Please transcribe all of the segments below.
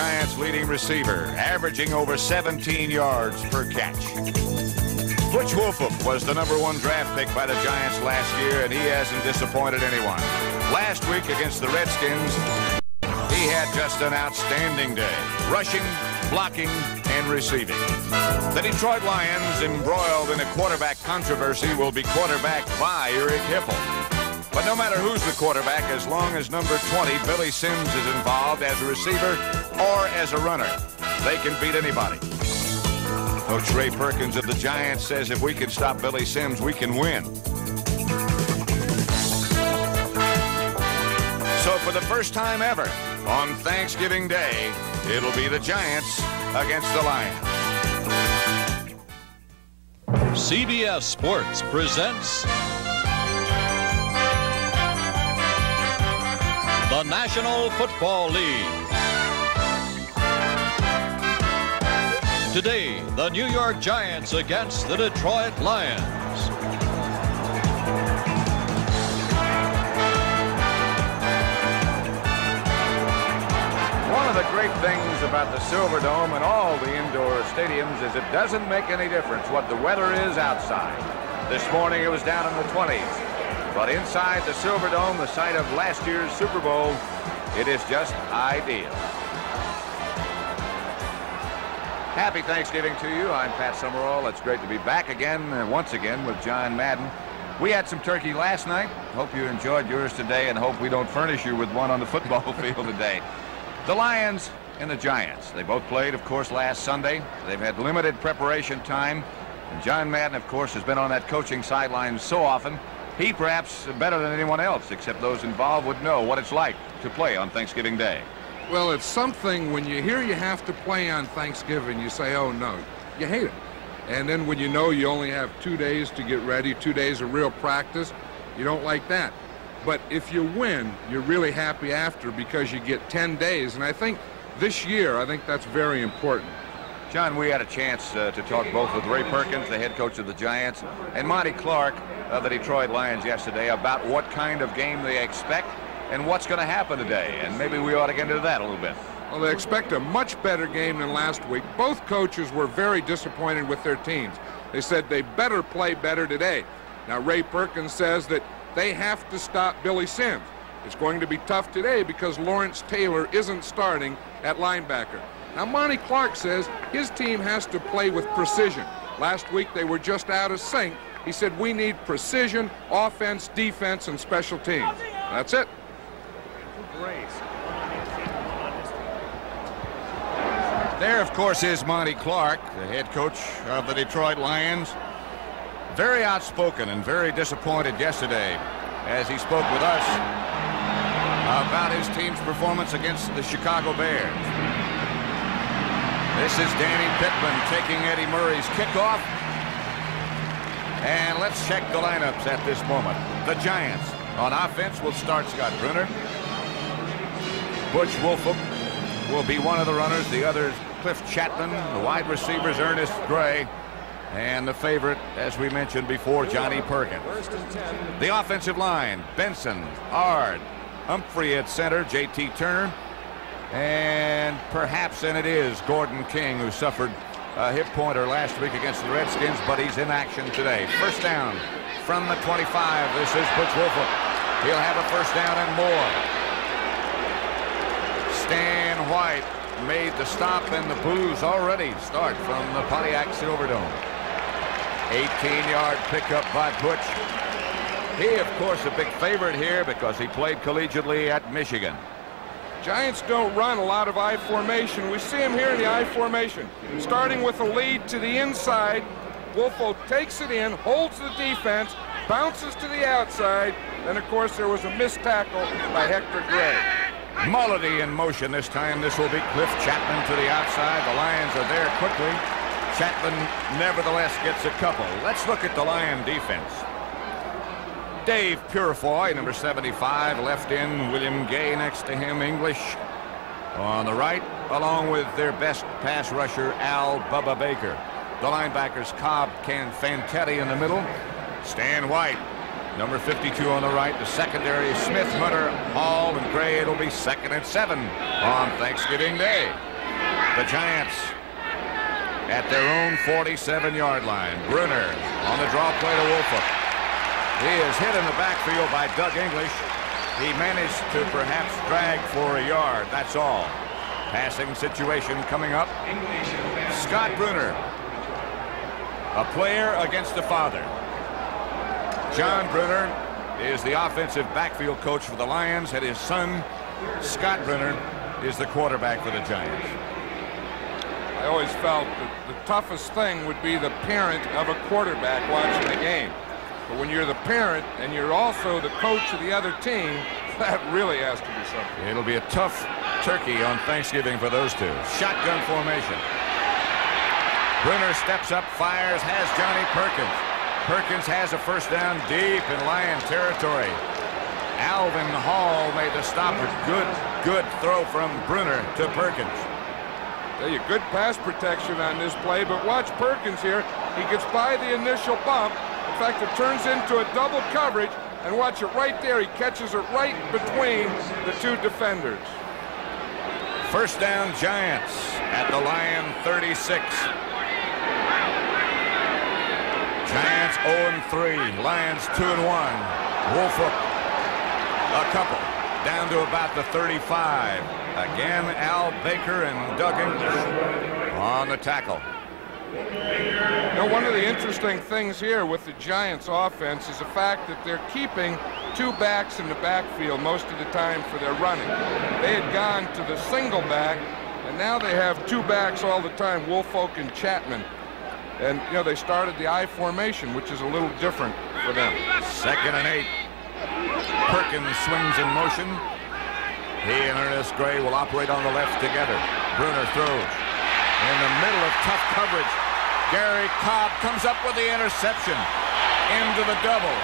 Giants' leading receiver, averaging over 17 yards per catch. Butch Wolfup was the #1 draft pick by the Giants last year, and he hasn't disappointed anyone. Last week against the Redskins, he had just an outstanding day, rushing, blocking, and receiving. The Detroit Lions, embroiled in a quarterback controversy, will be quarterbacked by Eric Hipple. But no matter who's the quarterback, as long as number 20, Billy Sims, is involved as a receiver or as a runner, they can beat anybody. Coach Ray Perkins of the Giants says if we can stop Billy Sims, we can win. So for the first time ever on Thanksgiving Day, it'll be the Giants against the Lions. CBS Sports presents the National Football League. Today, the New York Giants against the Detroit Lions. One of the great things about the Silverdome and all the indoor stadiums is it doesn't make any difference what the weather is outside. This morning it was down in the 20s. But inside the Silverdome, the site of last year's Super Bowl, it is just ideal. Happy Thanksgiving to you. I'm Pat Summerall. It's great to be back again, once again, with John Madden. We had some turkey last night. Hope you enjoyed yours today, and hope we don't furnish you with one on the football field today. The Lions and the Giants. They both played, of course, last Sunday. They've had limited preparation time. And John Madden, of course, has been on that coaching sideline so often. He, perhaps better than anyone else, except those involved, would know what it's like to play on Thanksgiving Day. Well, it's something when you hear you have to play on Thanksgiving, you say, oh, no, you hate it. And then when you know you only have 2 days to get ready, 2 days of real practice, you don't like that. But if you win, you're really happy after because you get 10 days. And I think this year, I think that's very important. John, we had a chance to talk both with Ray Perkins, the head coach of the Giants, and Monty Clark of the Detroit Lions yesterday about what kind of game they expect and what's going to happen today. And maybe we ought to get into that a little bit. Well, they expect a much better game than last week. Both coaches were very disappointed with their teams. They said they better play better today. Now, Ray Perkins says that they have to stop Billy Sims. It's going to be tough today because Lawrence Taylor isn't starting at linebacker. Now, Monty Clark says his team has to play with precision. Last week, they were just out of sync. He said, we need precision, offense, defense, and special teams. That's it. There, of course, is Monty Clark, the head coach of the Detroit Lions. Very outspoken and very disappointed yesterday as he spoke with us about his team's performance against the Chicago Bears. This is Danny Pittman taking Eddie Murray's kickoff. And let's check the lineups at this moment. The Giants on offense will start Scott Brunner. Butch Wolfup will be one of the runners. The others, Cliff Chapman. The wide receivers, Ernest Gray. And the favorite, as we mentioned before, Johnny Perkins. The offensive line, Benson, Ard, Humphrey at center, J.T. Turner. And perhaps, and it is, Gordon King, who suffered a hip pointer last week against the Redskins, but he's in action today. First down from the 25. This is Butch Wolfup. He'll have a first down and more. Stan White made the stop, and the boos already start from the Pontiac Silverdome. 18-yard pickup by Butch. He, of course, a big favorite here because he played collegiately at Michigan. Giants don't run a lot of I formation. We see him here in the I formation. Starting with a lead to the inside. Wolfup takes it in, holds the defense, bounces to the outside. Then, of course, there was a missed tackle by Hector Gray. Mulledy in motion this time. This will be Cliff Chapman to the outside. The Lions are there quickly. Chapman nevertheless gets a couple. Let's look at the Lion defense. Dave Purifoy, number 75, left in. William Gay next to him. English on the right, along with their best pass rusher, Al Bubba Baker. The linebackers, Cobb, Ken Fantetti in the middle. Stan White, number 52 on the right. The secondary, Smith, Hunter, Hall, and Gray. It'll be 2nd and 7 on Thanksgiving Day. The Giants at their own 47-yard line. Brunner on the draw play to Wolfup. He is hit in the backfield by Doug English. He managed to perhaps drag for a yard. That's all. Passing situation coming up. Scott Brunner, a player against a father. John Brunner is the offensive backfield coach for the Lions, and his son, Scott Brunner, is the quarterback for the Giants. I always felt that the toughest thing would be the parent of a quarterback watching the game. But when you're the parent and you're also the coach of the other team, that really has to be something. It'll be a tough turkey on Thanksgiving for those two. Shotgun formation. Brunner steps up, fires, has Johnny Perkins. Perkins has a first down deep in Lion territory. Alvin Hall made the stopper. Good throw from Brunner to Perkins. Good pass protection on this play, but watch Perkins here. He gets by the initial bump. In fact, it turns into a double coverage, and watch it right there. He catches it right between the two defenders. First down, Giants at the Lion 36. Giants 0-3. Lions 2-1. Wolfup a couple down to about the 35. Again, Al Baker and Doug English on the tackle. You know, one of the interesting things here with the Giants offense is the fact that they're keeping two backs in the backfield most of the time for their running. They had gone to the single back, and now they have two backs all the time, Woolfolk and Chapman. And, you know, they started the I formation, which is a little different for them. 2nd and 8. Perkins swings in motion. He and Ernest Gray will operate on the left together. Brunner throws. In the middle of tough coverage, Gary Cobb comes up with the interception. Into the double.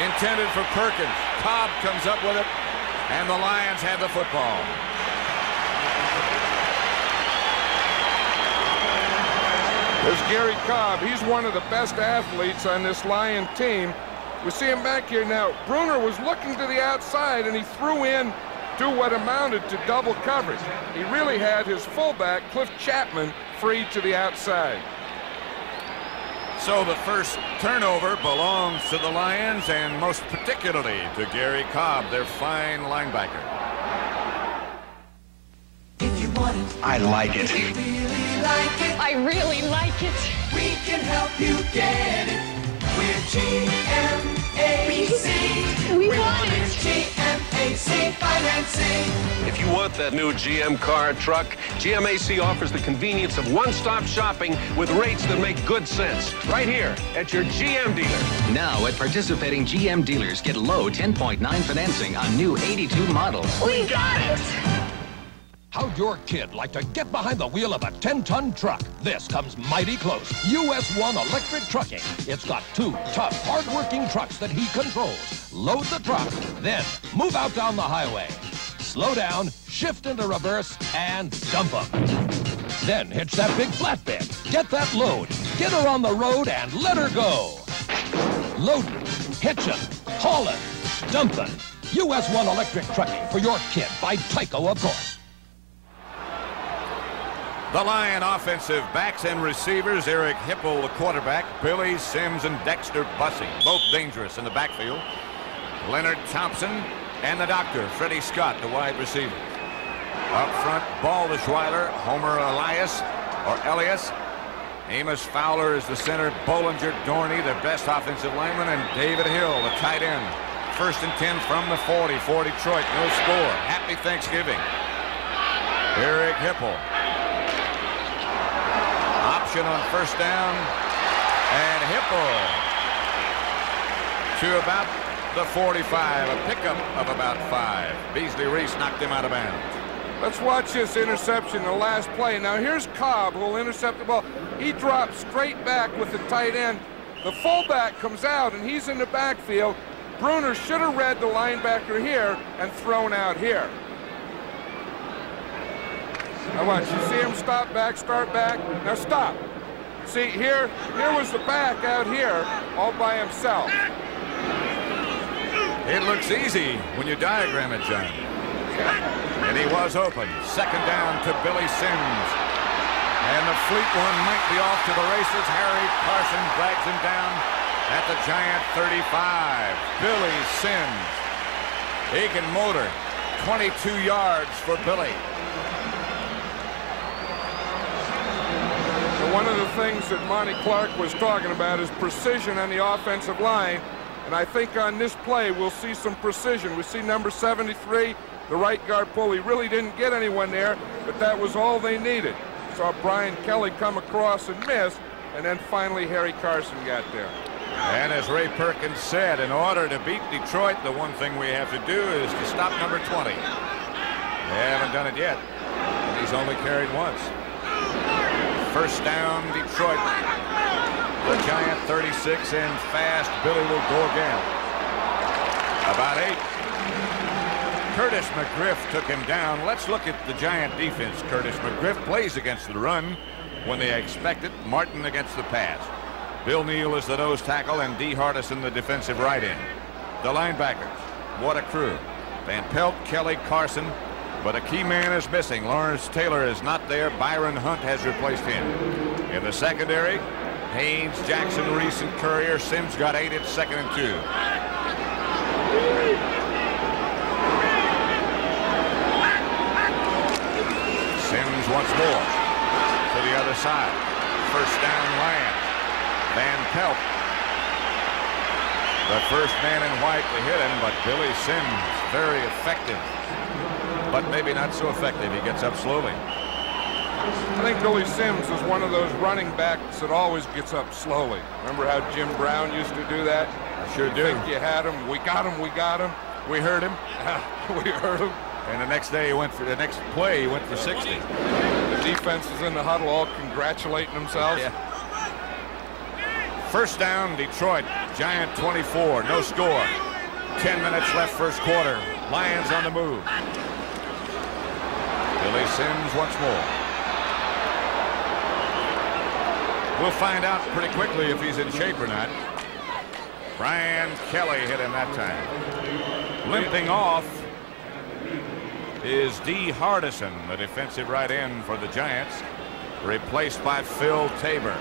Intended for Perkins. Cobb comes up with it, and the Lions have the football. There's Gary Cobb. He's one of the best athletes on this Lion team. We see him back here now. Brunner was looking to the outside, and he threw in to what amounted to double coverage. He really had his fullback, Cliff Chapman, free to the outside. So the first turnover belongs to the Lions, and most particularly to Gary Cobb, their fine linebacker. If you want it, I like it. if you really like it, I really like it. we can help you get it. We're GMAC. We want it. GMAC Financing. If you want that new GM car or truck, GMAC offers the convenience of one-stop shopping with rates that make good sense. Right here at your GM dealer. Now at participating GM dealers, get low 10.9 financing on new 82 models. We got it. How'd your kid like to get behind the wheel of a 10-ton truck? This comes mighty close. US 1 Electric Trucking. It's got two tough, hard-working trucks that he controls. Load the truck, then move out down the highway. Slow down, shift into reverse, and dump them. Then hitch that big flatbed. Get that load. Get her on the road and let her go. Loading, hitching, hauling, dumping. US 1 Electric Trucking for your kid by Tyco, of course. The Lion offensive backs and receivers, Eric Hipple, the quarterback, Billy Sims and Dexter Bussey, both dangerous in the backfield. Leonard Thompson and the doctor, Freddie Scott, the wide receiver. Up front, Baldishweiler, Homer Elias, Amos Fowler is the center, Bollinger, Dorney, their best offensive lineman, and David Hill, the tight end. 1st and 10 from the 40 for Detroit, no score. Happy Thanksgiving. Eric Hipple. Option on first down, and Hipple to about the 45, a pickup of about 5. Beasley Reese knocked him out of bounds. Let's watch this interception, the last play. Now here's Cobb, who'll intercept the ball. He drops straight back with the tight end. The fullback comes out, and he's in the backfield. Brunner should have read the linebacker here and thrown out here. Now watch, you see him stop back, start back. Now stop. See, here was the back out here all by himself. It looks easy when you diagram it, John. And he was open. Second down to Billy Sims. And the fleet one might be off to the races. Harry Carson drags him down at the Giant 35. Billy Sims. He can motor. 22 yards for Billy. One of the things that Monty Clark was talking about is precision on the offensive line. And I think on this play, we'll see some precision. We see number 73, the right guard pull. He really didn't get anyone there, but that was all they needed. Saw Brian Kelly come across and miss, and then finally Harry Carson got there. And as Ray Perkins said, in order to beat Detroit, the one thing we have to do is to stop number 20. They haven't done it yet. And he's only carried once. First down, Detroit. The Giant 36 and fast. Billy will go again. About 8. Curtis McGriff took him down. Let's look at the Giant defense. Curtis McGriff plays against the run when they expect it. Martin against the pass. Bill Neal is the nose tackle and D. Hardison the defensive right end. The linebackers. What a crew. Van Pelt, Kelly, Carson. But a key man is missing. Lawrence Taylor is not there. Byron Hunt has replaced him. In the secondary, Haynes, Jackson, Reese, and Courier. Sims got 8 at 2nd and 2. Sims once more to the other side. First down, Lions. Van Pelt. The first man in white to hit him, but Billy Sims very effective. But maybe not so effective. He gets up slowly. I think Billy Sims is one of those running backs that always gets up slowly. Remember how Jim Brown used to do that? I sure do. Think you had him. We got him. We got him. We heard him. We heard him. And the next day, he went for the next play. He went for 60. The defense is in the huddle, all congratulating themselves. Yeah. First down, Detroit. Giant 24. No score. 10 minutes left first quarter. Lions on the move. Billy Sims once more. We'll find out pretty quickly if he's in shape or not. Brian Kelly hit him that time. Limping off is D. Hardison, the defensive right end for the Giants, replaced by Phil Tabor.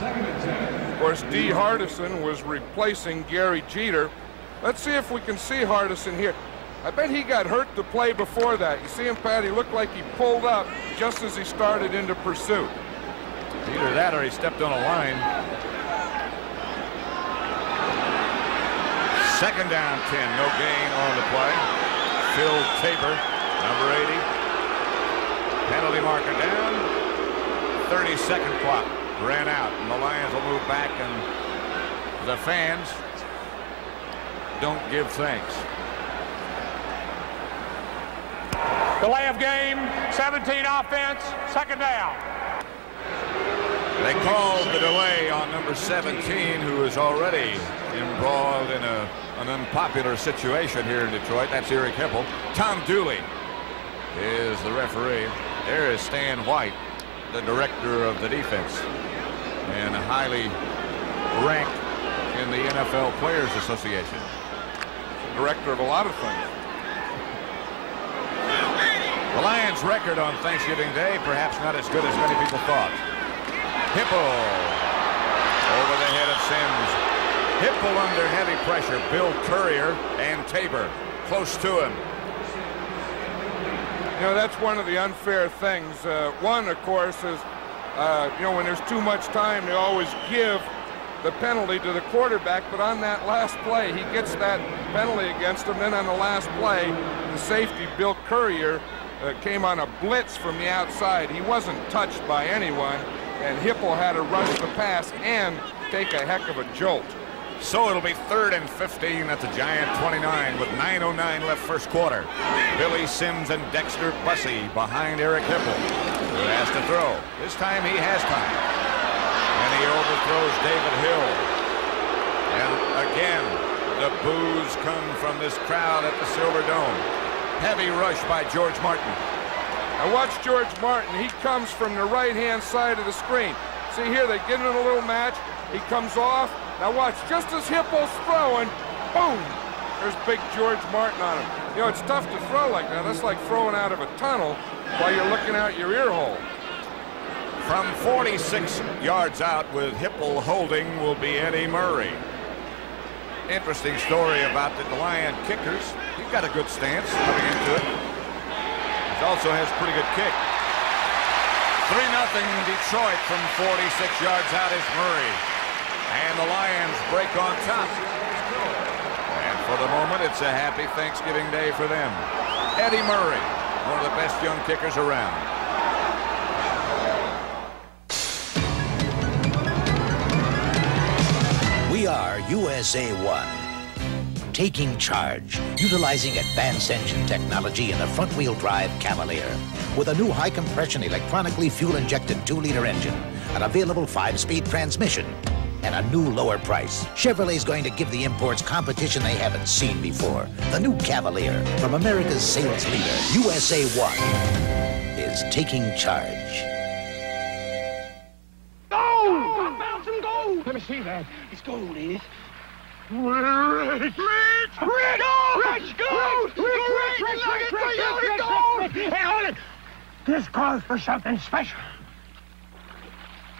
Of course, D. Hardison was replacing Gary Jeter. Let's see if we can see Hardison here. I bet he got hurt the play before that. You see him, Pat? He looked like he pulled up just as he started into pursuit. Either that or he stepped on a line. Second down, 10. No gain on the play. Phil Tabor, number 80. Penalty marker down. 30-second clock ran out, and the Lions will move back, and the fans don't give thanks. Delay of game, 17 offense, second down. They called the delay on number 17, who is already involved in an unpopular situation here in Detroit. That's Eric Hipple. Tom Dooley is the referee. There is Stan White, the director of the defense, and highly ranked in the NFL Players Association. Director of a lot of things. The Lions' record on Thanksgiving Day, perhaps not as good as many people thought. Hipple over the head of Sims. Hipple under heavy pressure. Bill Courier and Tabor close to him. You know, that's one of the unfair things. One, of course, is, you know, when there's too much time, they always give the penalty to the quarterback. But on that last play, he gets that penalty against him. Then on the last play, the safety, Bill Courier, came on a blitz from the outside. He wasn't touched by anyone, and Hipple had to rush the pass and take a heck of a jolt. So it'll be 3rd and 15 at the Giant 29 with 9:09 left first quarter. Billy Sims and Dexter Bussey behind Eric Hipple, who has to throw. This time he has time. And he overthrows David Hill. And again, the boos come from this crowd at the Silver Dome. Heavy rush by George Martin. Now watch George Martin. He comes from the right-hand side of the screen. See here, they get in a little match. He comes off. Now watch, just as Hipple's throwing, boom, There's big George Martin on him. You know, it's tough to throw like that. That's like throwing out of a tunnel while you're looking out your ear hole. From 46 yards out with Hipple holding will be Eddie Murray. Interesting story about the Lion kickers. He's got a good stance coming into it. He also has a pretty good kick. 3-0 Detroit from 46 yards out is Murray. And the Lions break on top. And for the moment, it's a happy Thanksgiving Day for them. Eddie Murray, one of the best young kickers around. We are USA 1, taking charge, utilizing advanced engine technology in a front-wheel drive Cavalier with a new high-compression electronically fuel-injected 2-liter engine, an available 5-speed transmission, and a new lower price. Chevrolet's going to give the imports competition they haven't seen before. The new Cavalier from America's sales leader, USA 1, is taking charge. Let me see that. It's gold, ain't it? Rich! Rich! Rich! Gold! Rich! Gold! Hey, hold it! This calls for something special.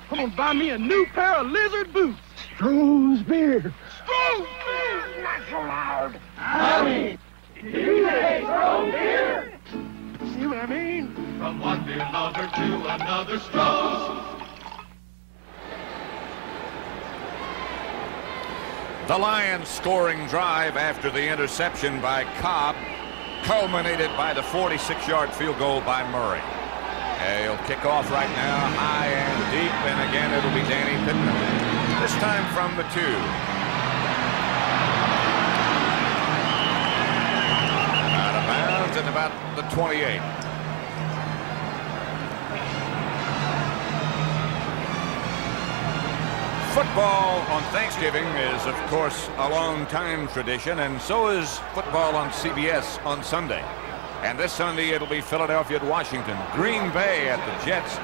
Come on, buy me a new pair of lizard boots. Stroh's beer. Stroh's beer! Not so loud. Howdy! You say Stroh's beer? See what I mean? From one beer lover to another Stroh's. The Lions' scoring drive after the interception by Cobb culminated by the 46-yard field goal by Murray. He'll kick off right now, high and deep, and again it'll be Danny Pittman. This time from the 2. Out of bounds at about the 28. Football on Thanksgiving is, of course, a long-time tradition, and so is football on CBS on Sunday. And this Sunday, it'll be Philadelphia at Washington, Green Bay at the Jets,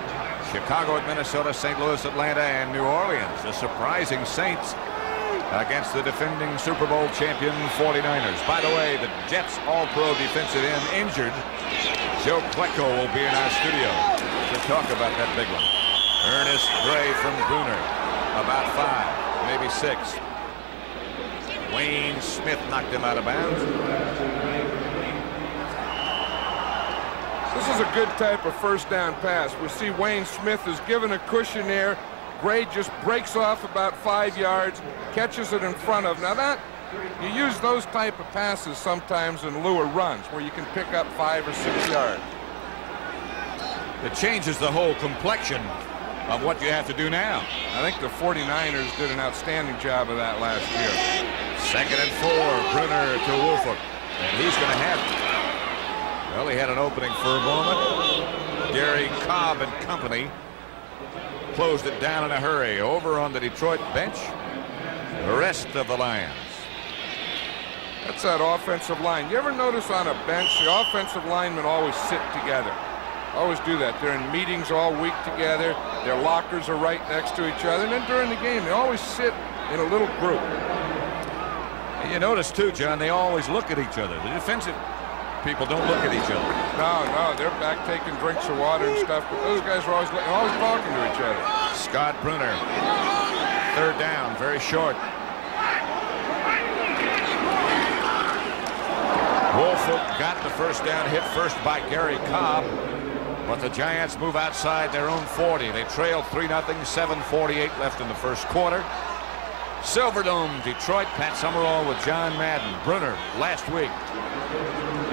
Chicago at Minnesota, St. Louis, Atlanta, and New Orleans. The surprising Saints against the defending Super Bowl champion 49ers. By the way, the Jets All-Pro defensive end injured. Joe Klecko will be in our studio to talk about that big one. Ernest Gray from Bruner. About 5, maybe 6. Wayne Smith knocked him out of bounds. This is a good type of first down pass. We see Wayne Smith is given a cushion there. Gray just breaks off about 5 yards, catches it in front of. Now that, you use those type of passes sometimes in lieu of runs where you can pick up 5 or 6 yards. It changes the whole complexion of what you have to do now. I think the 49ers did an outstanding job of that last year. 2nd and 4, Brunner to Woolfolk. And he's going to have it. Well, he had an opening for a moment. Gary Cobb and company closed it down in a hurry. Over on the Detroit bench, the rest of the Lions. That's that offensive line. You ever notice on a bench, the offensive linemen always sit together? Always do that. They're in meetings all week together. Their lockers are right next to each other. And then during the game, they always sit in a little group. And you notice, too, John, they always look at each other. The defensive people don't look at each other. No, they're back taking drinks of water and stuff. But those guys are always talking to each other. Scott Brunner. 3rd down, very short. Woolfolk got the first down, hit first by Gary Cobb. But the Giants move outside their own 40. They trail 3-0, 7:48 left in the first quarter. Silverdome, Detroit, Pat Summerall with John Madden. Brunner last week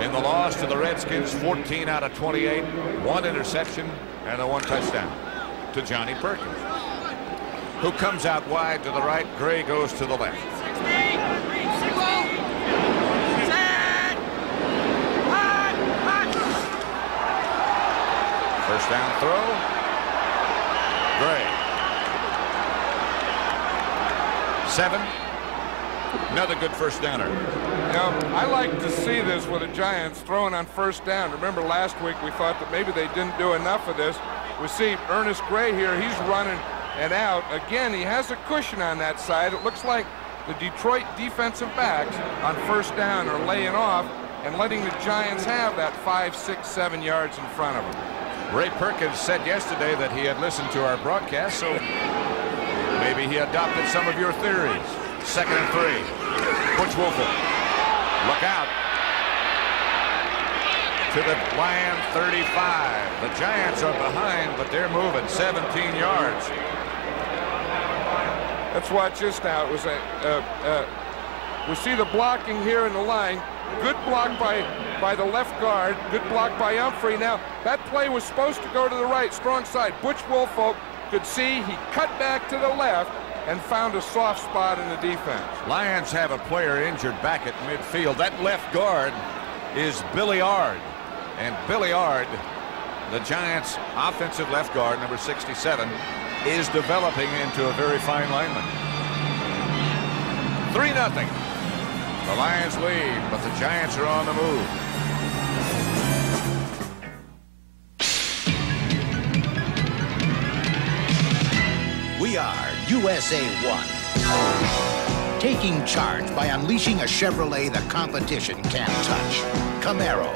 in the loss to the Redskins, 14 out of 28, 1 interception and a 1 touchdown to Johnny Perkins, who comes out wide to the right. Gray goes to the left. First down throw. Gray. 7. Another good first downer. You know, I like to see this with the Giants throwing on first down. Remember last week we thought that maybe they didn't do enough of this. We see Ernest Gray here. He's running and out. Again, he has a cushion on that side. It looks like the Detroit defensive backs on first down are laying off and letting the Giants have that 5, 6, 7 yards in front of them. Ray Perkins said yesterday that he had listened to our broadcast, so maybe he adopted some of your theories. 2nd and 3. Butch Wolford. Look out. To the Lion 35. The Giants are behind, but they're moving 17 yards. Let's watch this now. It was we see the blocking here in the line. Good block by the left guard. Good block by Humphrey. Now, that play was supposed to go to the right, strong side. Butch Wolfolk could see. He cut back to the left and found a soft spot in the defense. Lions have a player injured back at midfield. That left guard is Billy Ard. And Billy Ard, the Giants' offensive left guard, number 67, is developing into a very fine lineman. 3-0. The Lions lead, but the Giants are on the move. We are USA 1. Taking charge by unleashing a Chevrolet the competition can't touch. Camaro.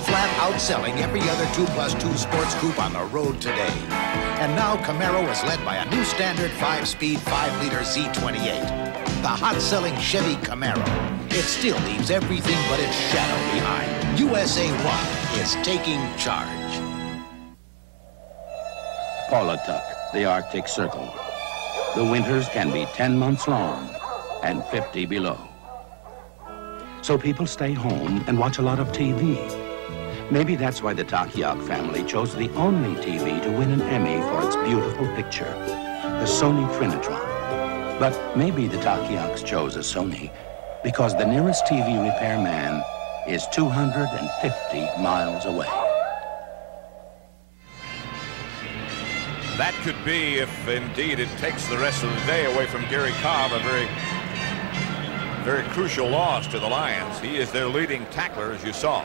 Flat outselling every other 2+2 sports coupe on the road today. And now Camaro is led by a new standard 5-speed 5-liter Z28. The hot-selling Chevy Camaro. It still leaves everything but its shadow behind. USA 1 is taking charge. Paulatuck, the Arctic Circle. The winters can be 10 months long and 50 below. So people stay home and watch a lot of TV. Maybe that's why the Takiak family chose the only TV to win an Emmy for its beautiful picture, the Sony Trinitron. But maybe the Takiaks chose a Sony because the nearest TV repairman is 250 miles away. That could be, if indeed it takes the rest of the day away from Gary Cobb, a very crucial loss to the Lions. He is their leading tackler, as you saw.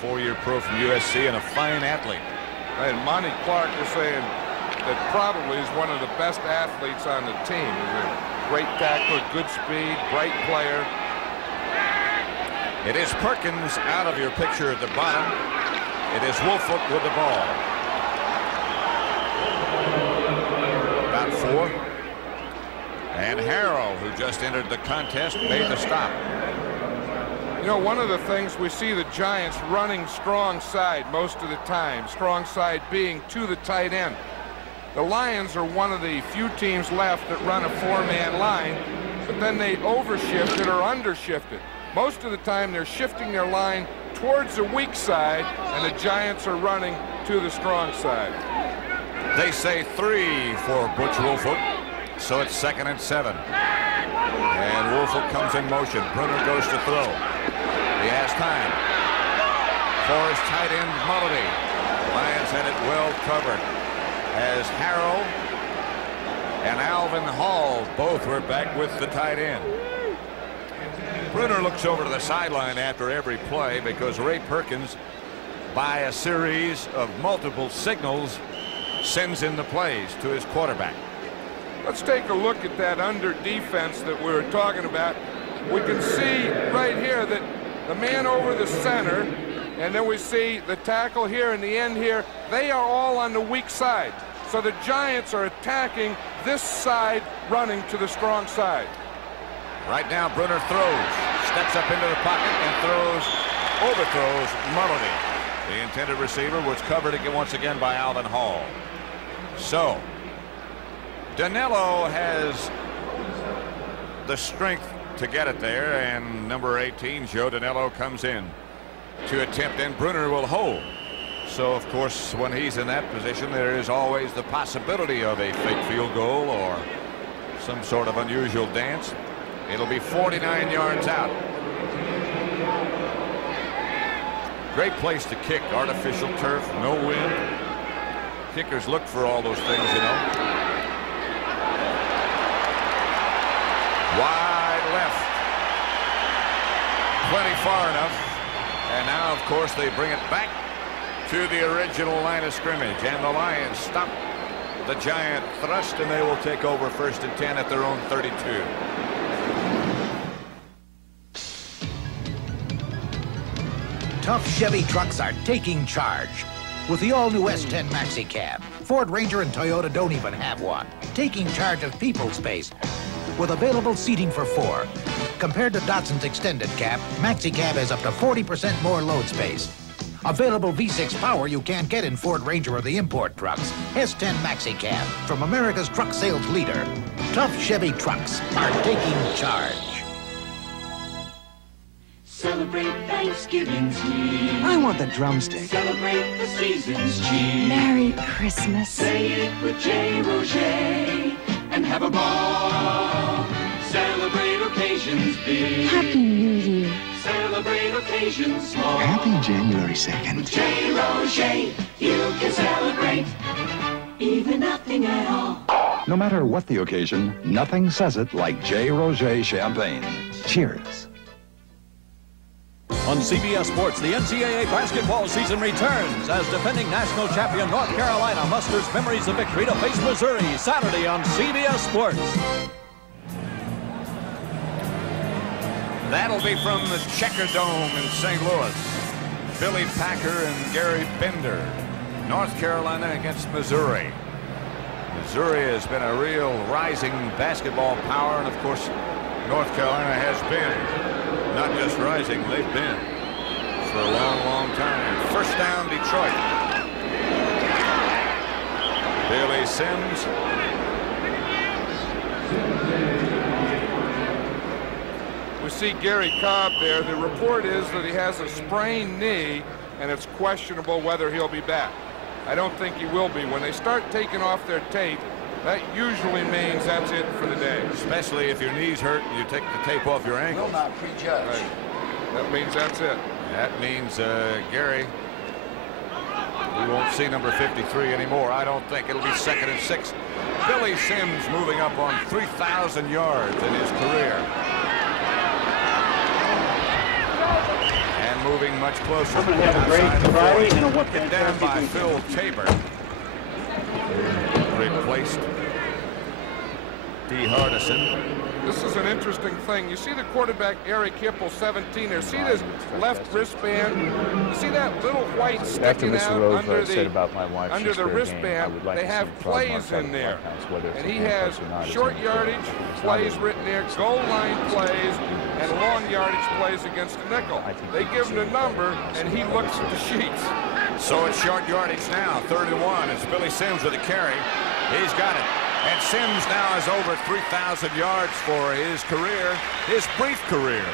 4-year pro from USC and a fine athlete. And Monty Clark was saying that probably is one of the best athletes on the team. He's a great tackler, good speed, bright player. It is Perkins out of your picture at the bottom. It is Wolfolk with the ball. About 4. And Harrell, who just entered the contest, made the stop. You know, one of the things we see the Giants running strong side most of the time, strong side being to the tight end. The Lions are one of the few teams left that run a 4-man line, but then they overshifted or undershifted. Most of the time they're shifting their line towards the weak side, and the Giants are running to the strong side. They say 3 for Butch Wolfolk, so it's 2nd and 7. And Wolfolk comes in motion. Brunner goes to throw. He has time for his tight end, Mullity. Lions had it well covered as Harrell and Alvin Hall both were back with the tight end. Brunner looks over to the sideline after every play because Ray Perkins, by a series of multiple signals, sends in the plays to his quarterback. Let's take a look at that under defense that we were talking about. We can see right here that the man over the center, and then we see the tackle here and the end here, they are all on the weak side. So the Giants are attacking this side, running to the strong side. Right now, Brunner throws, steps up into the pocket and overthrows Mullity. The intended receiver was covered again once again by Alvin Hall. So Danilo has the strength to get it there, and number 18, Joe Danilo, comes in to attempt, and Brunner will hold. So, of course, when he's in that position, there is always the possibility of a fake field goal or some sort of unusual dance. It'll be 49 yards out. Great place to kick. Artificial turf, no wind. Kickers look for all those things, you know. Wide left. Plenty far enough. And now, of course, they bring it back to the original line of scrimmage. And the Lions stop the Giant thrust, and they will take over 1st and 10 at their own 32. Tough Chevy trucks are taking charge. With the all-new S10 Maxi Cab, Ford Ranger and Toyota don't even have one. Taking charge of people space with available seating for 4. Compared to Datsun's extended cab, Maxi Cab has up to 40% more load space. Available V6 power you can't get in Ford Ranger or the import trucks. S10 Maxi Cab from America's truck sales leader. Tough Chevy trucks are taking charge. Celebrate Thanksgiving's Eve. I want the drumstick. Celebrate the season's cheese. Merry Christmas. Say it with J. Roger and have a ball. Celebrate occasions big. Happy New Year. Celebrate occasions small. Happy January 2nd. With J. Roger, you can celebrate even nothing at all. No matter what the occasion, nothing says it like J. Roger champagne. Cheers. On CBS Sports, the NCAA basketball season returns as defending national champion North Carolina musters memories of victory to face Missouri Saturday on CBS Sports. That'll be from the Checker Dome in St. Louis. Billy Packer and Gary Bender. North Carolina against Missouri. Missouri has been a real rising basketball power, and of course, North Carolina has been. Not just rising, they've been for a long, long time. First down, Detroit. Billy Sims. We see Gary Cobb there. The report is that he has a sprained knee, and it's questionable whether he'll be back. I don't think he will be. When they start taking off their tape, that usually means that's it for the day. Especially if your knee's hurt and you take the tape off your ankle. Will not prejudge. Right. That means that's it. That means Gary, we won't see number 53 anymore. I don't think. It'll be 2nd and 6. Billy Sims moving up on 3,000 yards in his career. And moving much closer. I'm going to have a great Friday and a Hit down by Phil Tabor. Replaced D. Hardison. This is an interesting thing. You see the quarterback, Eric Hipple, 17 there. See this left wristband? You see that little white sticking out under the wristband? They have plays in there. And he has short yardage plays written there, goal line plays, and long yardage plays against the nickel. They give him the number, and he looks at the sheets. So it's short yardage now, 3rd and 1. It's Billy Sims with a carry. He's got it. And Sims now has over 3,000 yards for his career, his brief career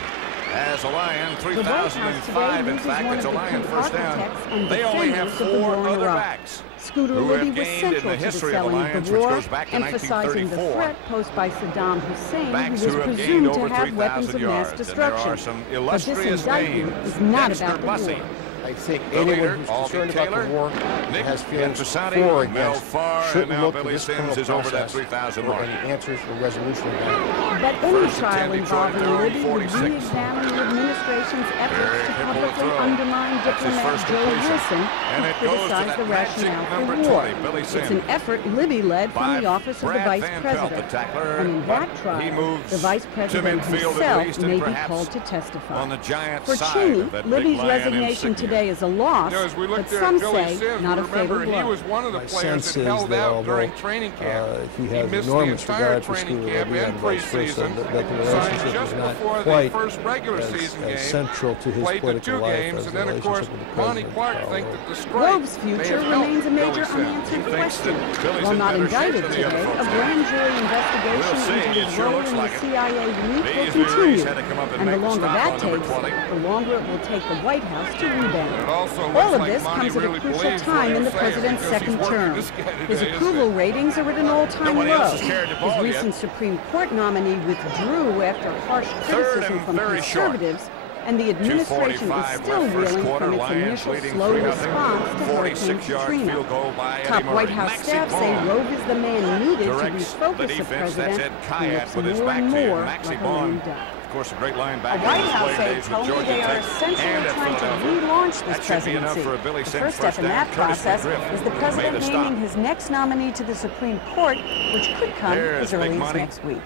as a Lion. 3,005, in fact. It's a Lion first down. They only have 4 other backs Scooter who have Libby was gained in central the to the history of the selling Lions, of the which war, goes back to emphasizing the 1934. threat posed by Saddam Hussein, Backs who was who have gained presumed to over have weapons 3,000 of mass yards. And there destruction. are some But this illustrious indictment names. is not Dexter about the Bussey. war. I think The anyone leader, who's Albie concerned Taylor, about the war Nick has feelings Antrosati, for or Mel against Farr, and shouldn't now look to Billy this Sims criminal is over that process 3,000 for mark. any answers or resolution of that. But any First and trial 10, Detroit, involving they're on Libby would 46. re-examine the administration's efforts to Hipple publicly throw. undermine That's his diplomat first Joe completion. Wilson, And who it goes to criticized that the magic rationale for number war. 20, Billy It's Sims. an effort Libby led from By the office of the Brad vice Van Pelt, the president. tackler, And in but that trial, he moves the vice to president midfield at himself least, and may be perhaps called to testify. on the giant For side Cheney, of that big Libby's Lion resignation insignia. today is a loss, You know, as we look but there some at Billy say Sims, not a remember favorable he blow. was one of the My players sense that is held that out although, during training camp. he He has missed the enormous entire regard for training Scooter camp Libby and and vice versa, preseason. that the Signed relationship just is not before the quite first regular season as game. central to his Played the political 2 life games, as and the then of course relationship with the Monty president. Clark think that the strike Rove's may future have helped remains a major Billy Sims. unanswered He thinks question. that Billy's While in not better shape indicted than the other today, folks a are. grand jury investigation We'll see. into It his sure role looks in the like it. CIA leak will Beasley continue. Reese had to come up and And the make the longer stop that on number takes, 20. the longer it will take the White House to rebound. It also All looks of like this Monty comes at a really crucial believes what time in he's the saying president's because he's second working term. this guy His today, approval ratings are at an all-time Nobody low. else has carried the ball His yet. recent Supreme Court nominee withdrew after harsh criticism and from very short. conservatives, and the administration is 2:45 still left first reeling quarter. from its Lions initial leading slow 3-0. response to Hurricane 46-yard Katrina. field goal by Eddie Top Murray. White House Maxi staff say Bond Rove is the man needed to directs the refocus the defense. That's president, Ed who Kayat looks with his more back and to you. more Maxi like a Bond, lame duck. of course, a great A linebacker White in his House playing aide days with told me Georgia they are Tech essentially and at trying to Philadelphia. relaunch this That should be enough presidency. for a Billy The Sims first step first in down. that Curtis process McGriff is the made president the stop. naming his next nominee to the Supreme Court, which could come There's as early big as money. next week.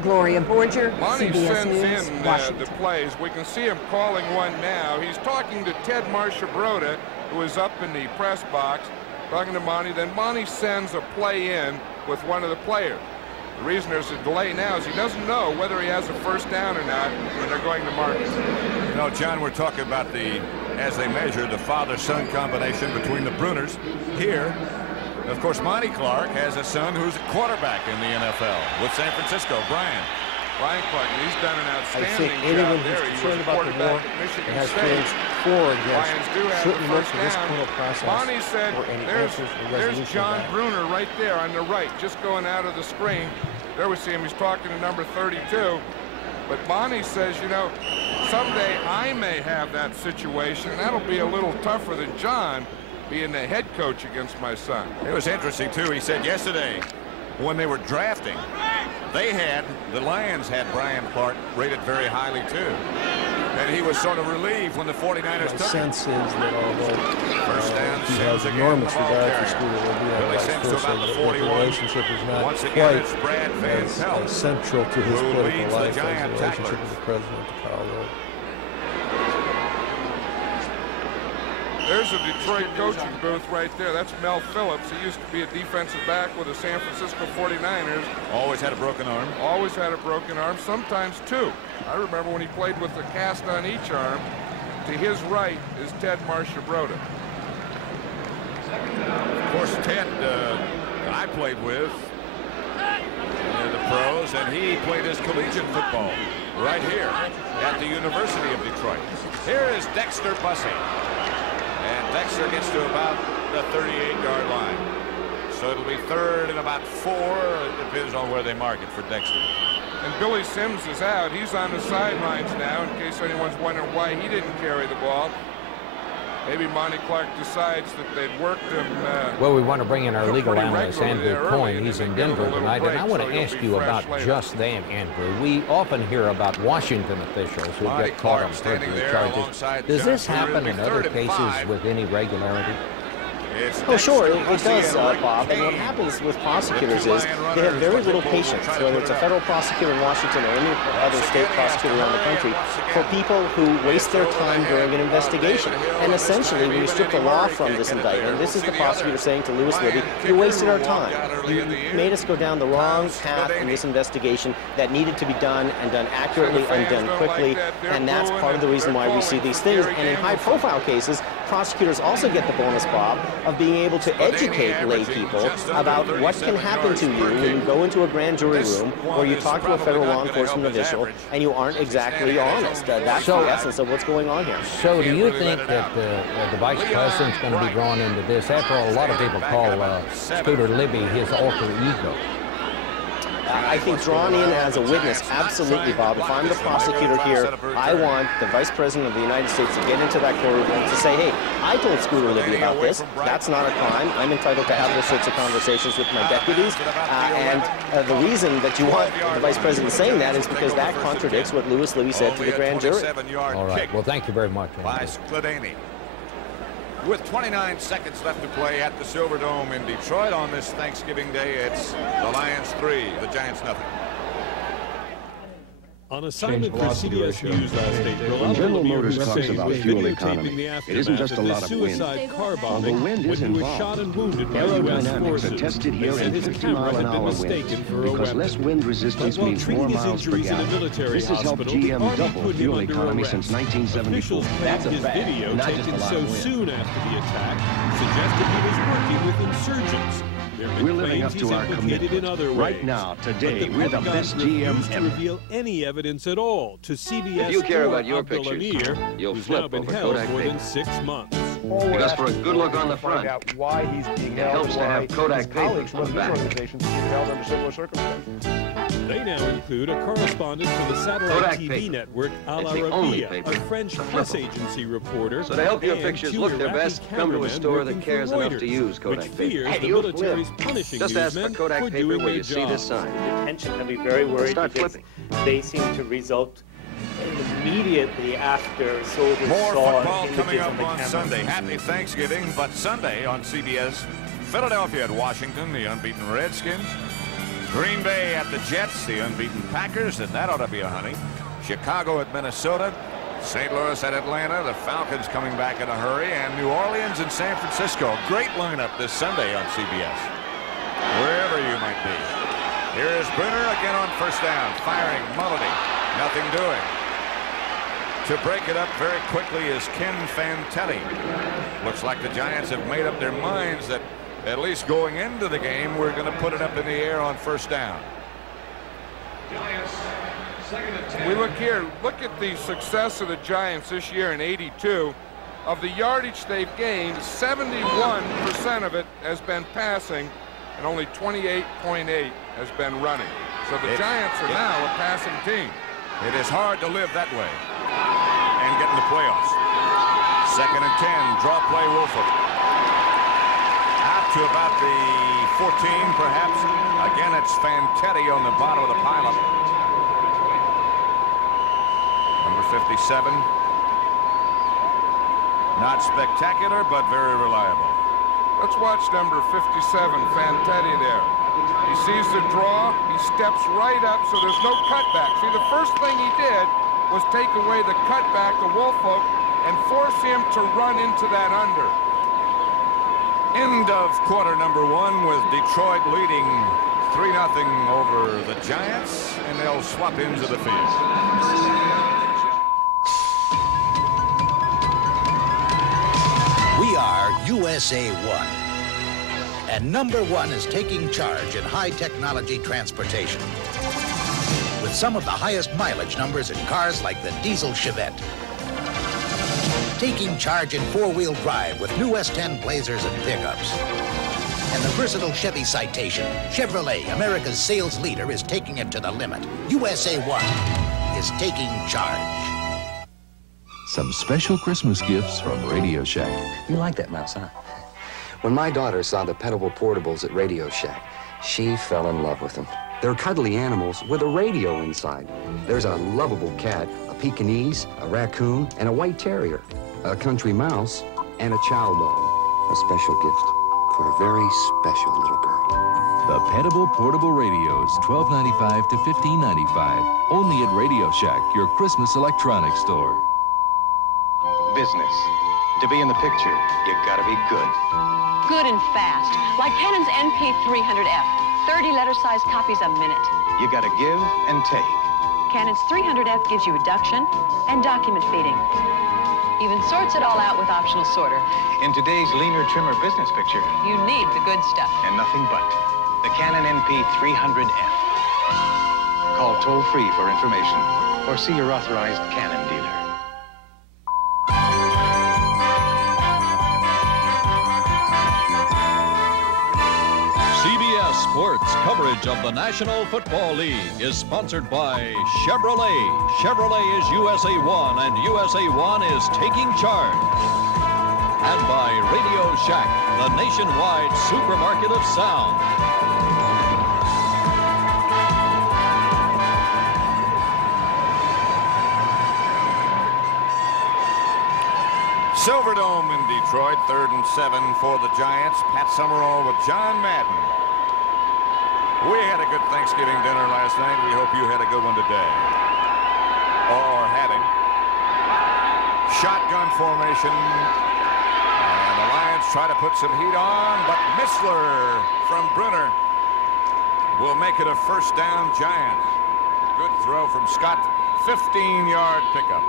Gloria Borger, Monty CBS sends News, in Washington. the plays. We can see him calling one now. He's talking to Ted Marcia-Broda, who is up in the press box, talking to Monty. Then Monty sends a play in with one of the players. The reason there's a delay now is he doesn't know whether he has a first down or not when they're going to mark it. You know, John, we're talking about as they measure the father-son combination between the Bruners here. Of course, Monty Clark has a son who's a quarterback in the NFL with San Francisco, Brian Clark, he's done an I outstanding think job anyone there. who's He was concerned a about the war quarterback at Michigan and has State. feelings for or against Lions do have shouldn't the look first to this down. criminal process Bonnie said, for any there's answers or resolution John of that. Bruner right there on the right, just going out of the screen. There we see him. He's talking to number 32. But Bonnie says, you know, someday I may have that situation. That'll be a little tougher than John being the head coach against my son. It was interesting, too. He said yesterday when they were drafting, the Lions had Brian Clark rated very highly, too. And he was sort of relieved when the 49ers took him. My sense is that although First down, he has Sims again, enormous the ball regard for carrier. School Olivia, Billy Sims to about the 41. the relationship is not Once again, quite it's Brad Van Pelt, as central to his who political leads the life as Giant the relationship tacklers. with the president of Colorado. There's a Detroit coaching booth right there. That's Mel Phillips. He used to be a defensive back with the San Francisco 49ers. Always had a broken arm. Always had a broken arm, sometimes two. I remember when he played with a cast on each arm. To his right is Ted Marcia-Broda. Of course, Ted, I played with in the pros, and he played his collegiate football right here at the University of Detroit. Here is Dexter Bussey. And Dexter gets to about the 38-yard line. So it'll be third and about 4. It depends on where they mark it for Dexter. And Billy Sims is out. He's on the sidelines now, in case anyone's wondering why he didn't carry the ball. Maybe Monty Clark decides that they'd worked him. Well, we want to bring in our legal analyst, Andrew Coyne. He's in Denver tonight, and I want to ask you about just that, Andrew. We often hear about Washington officials who get caught on perjury charges. Does this happen in other cases with any regularity? Oh, sure, it does, Bob. And what happens with prosecutors is they have very little patience, whether it's a federal prosecutor in Washington or any other state prosecutor around the country, for people who waste their time during an investigation. And essentially, when you strip the law from this indictment, this is the prosecutor saying to Lewis Libby, you wasted our time. You made us go down the wrong path in this investigation that needed to be done and done accurately and done quickly. And that's part of the reason why we see these things. And in high-profile cases, prosecutors also get the bonus, Bob, of being able to educate lay people about what can happen to you when you go into a grand jury room or you talk to a federal law enforcement official and you aren't exactly honest. That's the essence of what's going on here. So do you think that the vice president's going to be drawn into this? After all, a lot of people call Scooter Libby his alter ego. I think drawn in as a witness, absolutely, Bob. If I'm the prosecutor here, I want the Vice President of the United States to get into that courtroom and to say, hey, I told Scooter Libby about this. That's not a crime. I'm entitled to have those sorts of conversations with my deputies. And the reason that you want the Vice President saying that is because that contradicts what Lewis Libby said to the grand jury. All right. Well, thank you very much, Andrew. By Skladany. With 29 seconds left to play at the Silverdome in Detroit on this Thanksgiving Day, it's the Lions 3, the Giants nothing. On assignment for CBS News last April, When General Motors talks Hussein about was fuel videotaping economy, the it isn't just a lot of wind. suicide car Although bombing wind is when he was involved, shot and wounded by U.S. aerodynamics forces. are tested They here said in his 50 camera mile had an been hour mistaken winds for a because weapon. less wind resistance While means treating more his miles per injuries in a gallon. military This has helped hospital, the GM Army double put him fuel under economy arrest. since 1974. Officials claimed his video taken so soon after the attack suggested he was working with insurgents. We're living up to our commitment. Right now, today, we're the best GM to ever. reveal any evidence at all to CBS If you care or about your Abdul pictures, Amir, you'll who's flip now been over held Kodak more paper. than 6 months. Because for a good look on the front, Out why he's being it helps to have Kodak paper colleagues on from the these back. organizations being held under similar circumstances. They now include a correspondent for the satellite Kodak TV paper. network Al It's the only Arabiya, paper a French to press flip 'em. agency reporter, So to help your and pictures two look their Iraqi best, come to a cameramen store that working for cares enough to Reuters, use Kodak which paper. fears Hey, the you military's flip. punishing Just ask for newsmen Kodak for paper doing where their you see this job. sign. Attention can be very worried Start because flipping. they seem to result immediately after soldiers More saw football images coming on up the on camera. Sunday. Happy Thanksgiving, but Sunday on CBS. Philadelphia at Washington, the unbeaten Redskins. Green Bay at the Jets, the unbeaten Packers, and that ought to be a honey. Chicago at Minnesota. St. Louis at Atlanta, the Falcons coming back in a hurry, and New Orleans and San Francisco. Great lineup this Sunday on CBS, wherever you might be. Here is Brunner again on first down, firing. Mulledy, nothing doing. To break it up very quickly is Ken Fantelli. Looks like the Giants have made up their minds that at least going into the game, we're going to put it up in the air on first down. We look here, look at the success of the Giants this year in '82. Of the yardage they've gained, 71% of it has been passing, and only 28.8 has been running. So the Giants are now a passing team. It is hard to live that way and get in the playoffs. 2nd and 10, draw play Wolford. Out to about the 14, perhaps. Again, it's Fantetti on the bottom of the pileup. Number 57. Not spectacular, but very reliable. Let's watch number 57, Fantetti there. He sees the draw, he steps right up, so there's no cutback. See, the first thing he did was take away the cutback, the Woolfolk, and force him to run into that under. End of quarter number 1 with Detroit leading 3-0 over the Giants, and they'll swap into the field. We are USA 1. And number 1 is taking charge in high technology transportation. With some of the highest mileage numbers in cars like the diesel Chevette. Taking charge in 4-wheel drive with new S10 Blazers and pickups. And the versatile Chevy Citation, Chevrolet, America's sales leader, is taking it to the limit. USA 1 is taking charge. Some special Christmas gifts from Radio Shack. You like that mouse, huh? When my daughter saw the Petable Portables at Radio Shack, she fell in love with them. They're cuddly animals with a radio inside. There's a lovable cat, a Pekingese, a raccoon, and a white terrier, a country mouse, and a chow dog. A special gift for a very special little girl. The Petable Portable Radios, $12.95 to $15.95. Only at Radio Shack, your Christmas electronics store. Business. To be in the picture, you gotta be good. Good and fast, like Canon's NP300F. 30 letter-sized copies a minute. You gotta give and take. Canon's 300F gives you reduction and document feeding. Even sorts it all out with optional sorter. In today's leaner, trimmer business picture, You need the good stuff. and nothing but the Canon NP300F. Call toll-free for information or see your authorized Canon dealer. CBS Sports coverage of the National Football League is sponsored by Chevrolet. Chevrolet is USA 1, and USA 1 is taking charge. And by Radio Shack, the nationwide supermarket of sound. Silverdome in Detroit, 3rd and 7 for the Giants. Pat Summerall with John Madden. We had a good Thanksgiving dinner last night. We hope you had a good one today. Or having. Shotgun formation. And the Lions try to put some heat on, but Missler from Brunner will make it a first down Giants. Good throw from Scott. 15-yard pickup.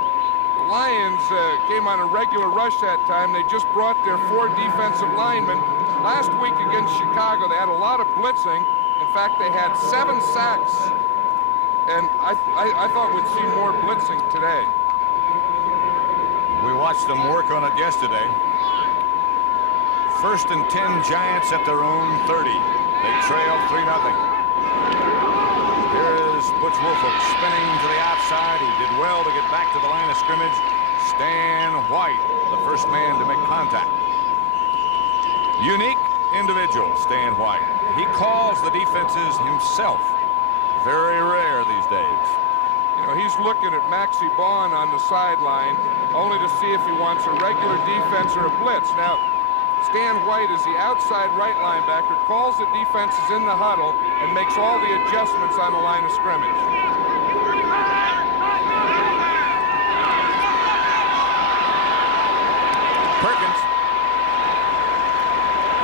The Lions came on a regular rush that time. They just brought their 4 defensive linemen. Last week against Chicago, they had a lot of blitzing. In fact, they had 7 sacks. And I thought we'd see more blitzing today. We watched them work on it yesterday. 1st and 10 Giants at their own 30. They trail 3-0. Here is Butch Woolfolk spinning to the outside. He did well to get back to the line of scrimmage. Stan White, the first man to make contact. Unique individual, Stan White. He calls the defenses himself. Very rare these days. You know, he's looking at Maxie Baughan on the sideline only to see if he wants a regular defense or a blitz. Now, Stan White is the outside right linebacker, calls the defenses in the huddle, and makes all the adjustments on the line of scrimmage. Perkins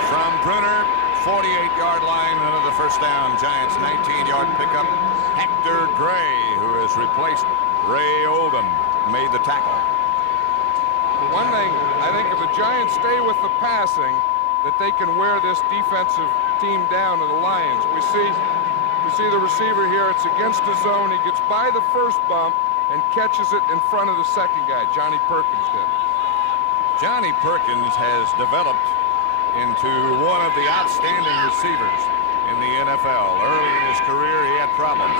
from Bruner, 48-yard line, another first down. Giants 19-yard pickup. Hector Gray, who has replaced Ray Oldham, made the tackle. One thing, I think if the Giants stay with the passing, that they can wear this defensive team down to the Lions. We see the receiver here. It's against the zone. He gets by the first bump and catches it in front of the second guy. Johnny Perkins did. Johnny Perkins has developed into one of the outstanding receivers in the NFL. Early in his career, he had problems,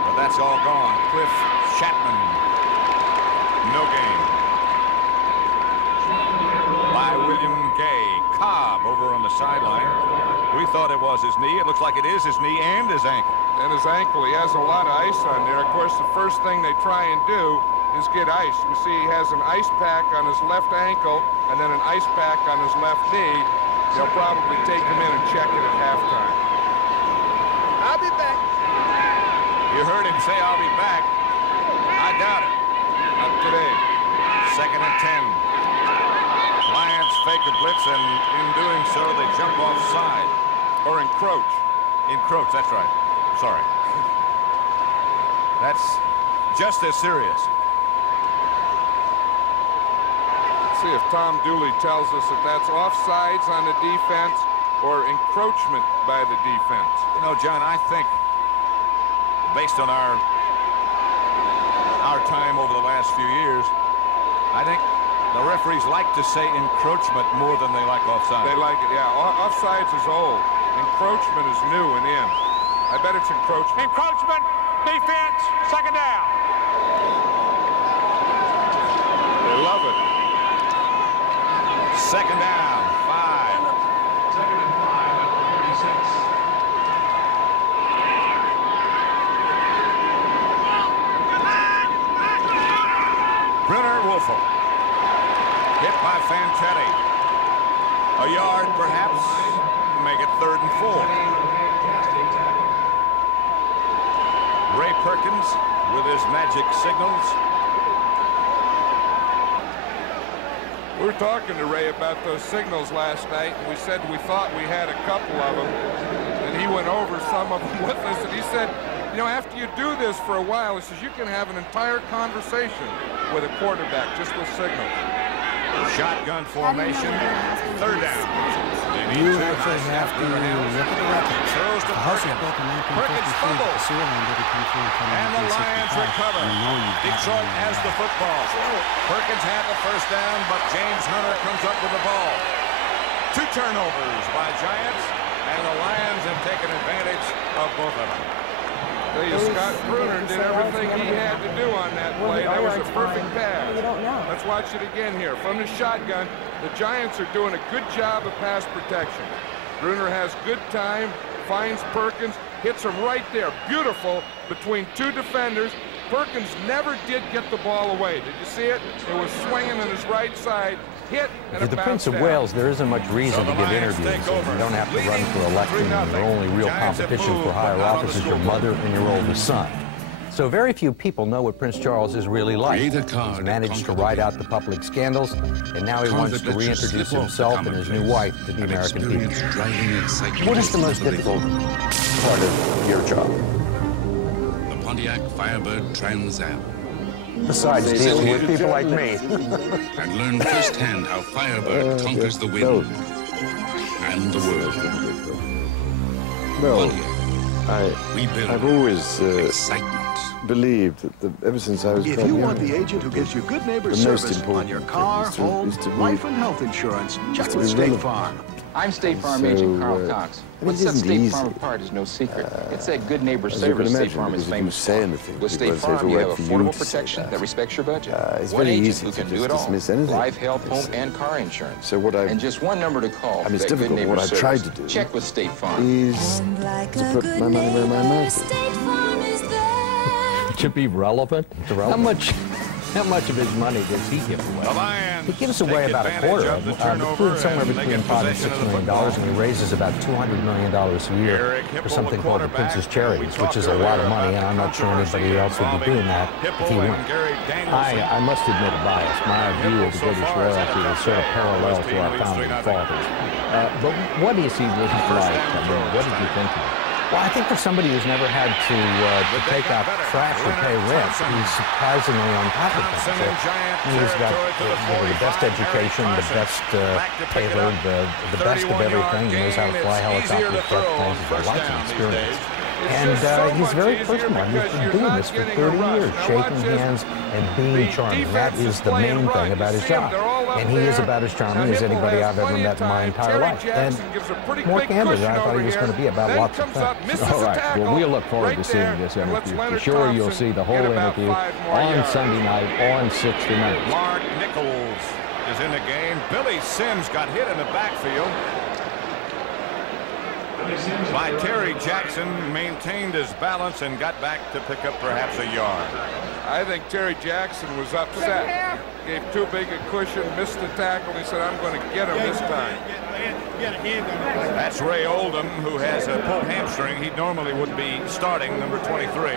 but that's all gone. Cliff Chapman, no game. By William Gay. Cobb over on the sideline. We thought it was his knee. It looks like it is his knee and his ankle. And his ankle, he has a lot of ice on there. Of course, the first thing they try and do is get ice. We see he has an ice pack on his left ankle and then an ice pack on his left knee. They'll probably take him in and check it at halftime. I'll be back. You heard him say, "I'll be back." I doubt it. Not today. 2nd and 10. Lions fake a blitz, and in doing so, they jump offside. Or encroach. Encroach, that's right. Sorry. That's just as serious. See if Tom Dooley tells us if that's offsides on the defense or encroachment by the defense. You know, John, I think based on our time over the last few years, I think the referees like to say encroachment more than they like offside. They like it, yeah. Offsides is old. Encroachment is new and in. I bet it's encroachment. Encroachment, defense, second down. They love it. 2nd down, 5. 2nd and 5 at 36. Brunner Wolfel. Hit by Fanchetti. A yard, perhaps. Make it 3rd and 4. Ray Perkins with his magic signals. We were talking to Ray about those signals last night, and we said we thought we had a couple of them, and he went over some of them with us, and he said, you know, after you do this for a while, he says, you can have an entire conversation with a quarterback just with signals. Shotgun formation, 3rd down. You actually have to look at the records. Throws to Perkins. Perkins fumbles. And the Lions recover. Detroit has the football. Perkins had the first down, but James Hunter comes up with the ball. 2 turnovers by Giants, and the Lions have taken advantage of both of them. Scott Bruner did everything he had to do on that play. That was a perfect pass. Let's watch it again here. From the shotgun, the Giants are doing a good job of pass protection. Bruner has good time, finds Perkins, hits him right there. Beautiful between 2 defenders. Perkins never did get the ball away. Did you see it? It was swinging on his right side. Hit and For the Prince of Wales, there isn't much reason to give interviews. You don't have to run for election. Your only real competition for higher office is your mother and your oldest son. So very few people know what Prince Charles is really like. He's managed to ride out the public scandals, and now he wants to reintroduce himself and his new wife to the American people. What is the most difficult part of your job? The Pontiac Firebird Trans Am. Besides dealing with people like me. And learn firsthand how Firebird conquers the wind and the world. Well, Pontiac. I've always excitement. Believed that ever since I was If you want the agent who gives you good neighbor service on your car, home, life, and health insurance, check with State Farm. I'm State Farm Agent Carl Cox. What sets State Farm apart is no secret. It's that good neighbor service State Farm is famous for. With State Farm, you have affordable protection that respects your budget. One agent who can do it all. Life, health, home, and car insurance. So what and just one number to call. I mean, it's difficult. What I've tried to do. Check with State Farm. Is to put my money where my mouth is. To be relevant? How much of his money does he give away? The Lions Sims. He gives away about a quarter of them, somewhere between $5 and $6 million, and he raises about $200 million a year for something called the Prince's Charities, which is a lot of money, and I'm not sure anybody else would be doing that if he went. I must admit a bias. My view of the British royalty is sort of parallel to our founding fathers. But what is he really like? I mean, what did you think of him? Well, I think for somebody who's never had to take out trash or pay rent, he's surprisingly on top of things. He's got the best education, the best tailored, the best of everything. He knows how to fly helicopters, jet planes. He's got lots of experience. And he's very personal. He's been doing this for 30 years, shaking hands and being charming. That is the main thing about his job. And he is about as charming as anybody I've ever met in my entire life. And more candid than I thought he was going to be about lots of things. All right. Well, we'll look forward to seeing this interview. For sure, you'll see the whole interview on Sunday night on 60 Minutes. Mark Nichols is in the game. Billy Sims got hit in the backfield by Terry Jackson, maintained his balance and got back to pick up perhaps a yard. I think Terry Jackson was upset. Gave too big a cushion, missed the tackle. He said, I'm going to get him this time. That's Ray Oldham, who has a pulled hamstring. He normally would be starting, number 23.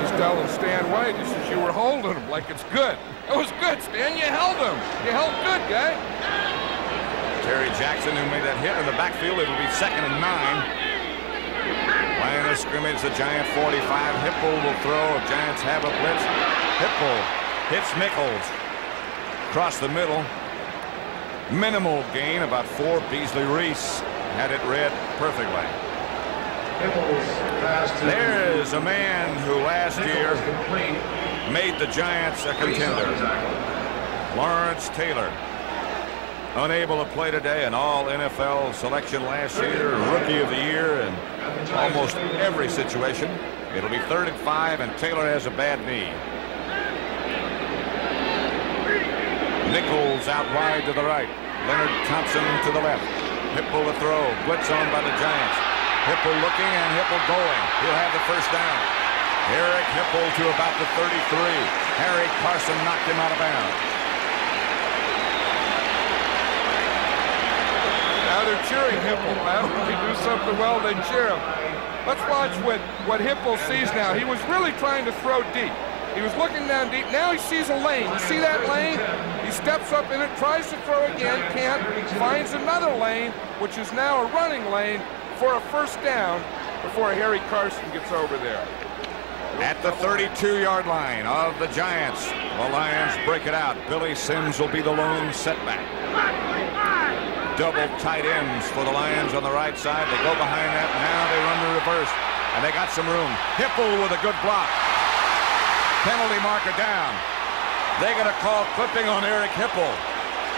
He's telling Stan White, he says, you were holding him like it's good. It was good, Stan. You held him. You held good, guy. Terry Jackson, who made that hit in the backfield. It'll be 2nd and 9. Line of scrimmage, the Giant 45. Hipple will throw. Giants have a blitz. Hipple hits Nichols. Across the middle. Minimal gain, about 4. Beasley Reese had it read perfectly. There's a man who last year made the Giants a contender. Lawrence Taylor. Unable to play today, an all-NFL selection last year, Rookie of the Year in almost every situation. It'll be 3rd and 5, and Taylor has a bad knee. Nichols out wide to the right. Leonard Thompson to the left. Hipple to throw. Blitz on by the Giants. Hipple looking and Hipple going. He'll have the first down. Eric Hipple to about the 33. Harry Carson knocked him out of bounds. Now they're cheering Hipple. When they do something well, they cheer him. Let's watch what Hipple sees now. He was really trying to throw deep. He was looking down deep. Now he sees a lane. You see that lane? He steps up in it, tries to throw again, can't. Finds another lane, which is now a running lane for a first down before Harry Carson gets over there. At the 32-yard line of the Giants, the Lions break it out. Billy Sims will be the lone setback. Double tight ends for the Lions on the right side. They go behind that. Now they run the reverse, and they got some room. Hipple with a good block. Penalty marker down. They're going to call clipping on Eric Hipple.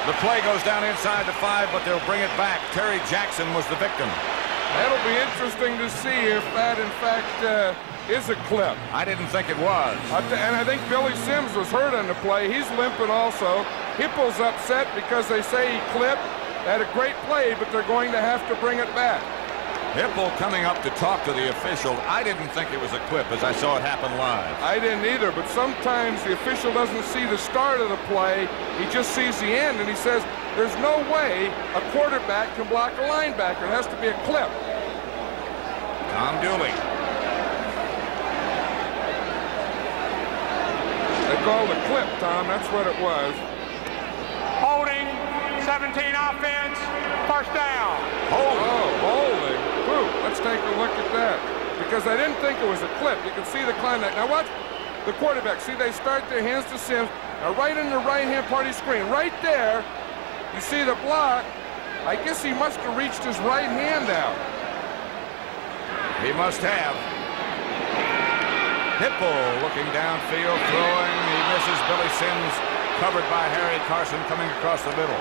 The play goes down inside the 5, but they'll bring it back. Terry Jackson was the victim. That'll be interesting to see if that, in fact, is a clip. I didn't think it was. And I think Billy Sims was hurt on the play. He's limping also. Hipple's upset because they say he clipped. Had a great play, but they're going to have to bring it back. Hipple coming up to talk to the official. I didn't think it was a clip as I saw it happen live. I didn't either, but sometimes the official doesn't see the start of the play. He just sees the end, and he says, there's no way a quarterback can block a linebacker. It has to be a clip. Tom Dooley. They called a clip, Tom. That's what it was. Holding, 17 offense, first down. Holding. Ooh, let's take a look at that. Because I didn't think it was a clip. You can see the climb. Now watch the quarterback. See, they start their hands to Sims. Now right in the right-hand part of the screen. Right there, you see the block. I guess he must have reached his right hand out. He must have. Hipple looking downfield, throwing. He misses. Billy Sims covered by Harry Carson coming across the middle.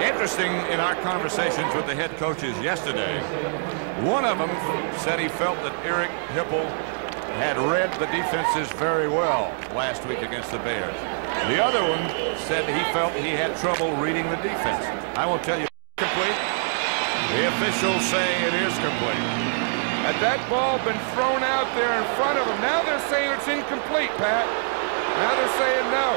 Interesting in our conversations with the head coaches yesterday, one of them said he felt that Eric Hipple had read the defenses very well last week against the Bears. The other one said he felt he had trouble reading the defense. I will tell you, complete. The officials say it is complete. Had that ball been thrown out there in front of him, now they're saying it's incomplete, Pat. Now they're saying no.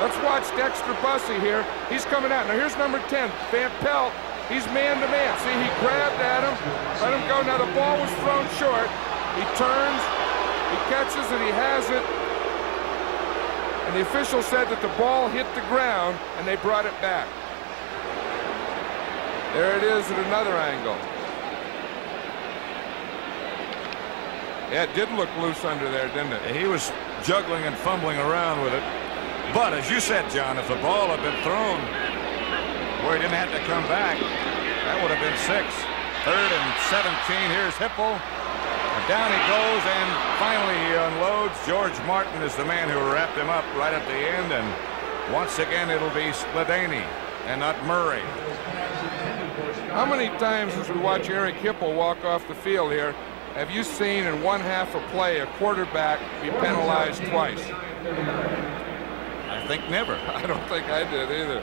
Let's watch Dexter Bussey here. He's coming out. Now here's number 10, Van Pelt. He's man-to-man. See, he grabbed at him, let him go. Now the ball was thrown short. He turns, he catches it, he has it. And the official said that the ball hit the ground, and they brought it back. There it is at another angle. Yeah, it did look loose under there, didn't it? He was juggling and fumbling around with it. But as you said, John, if the ball had been thrown where he didn't have to come back, that would have been 6. 3rd and 17. Here's Hipple. And down he goes, and finally he unloads. George Martin is the man who wrapped him up right at the end. And once again, it'll be Spladany and not Murray. How many times as we watch Eric Hipple walk off the field here, have you seen in one half of play a quarterback be penalized twice? I think never. I don't think I did either.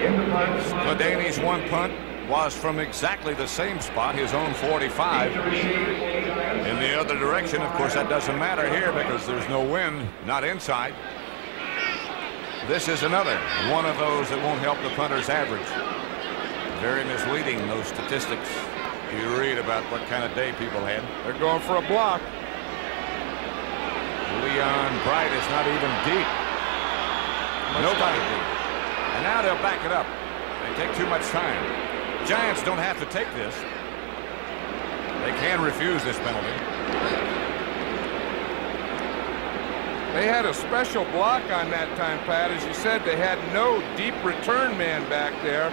Spladany's one punt was from exactly the same spot, his own 45. In the other direction, of course, that doesn't matter here because there's no wind, not inside. This is another one of those that won't help the punter's average. Very misleading, those statistics. You read about what kind of day people had. They're going for a block. Leon Bright is not even deep. Nobody deep. And now they'll back it up. They take too much time. Giants don't have to take this. They can refuse this penalty. They had a special block on that time, Pat. As you said, they had no deep return man back there,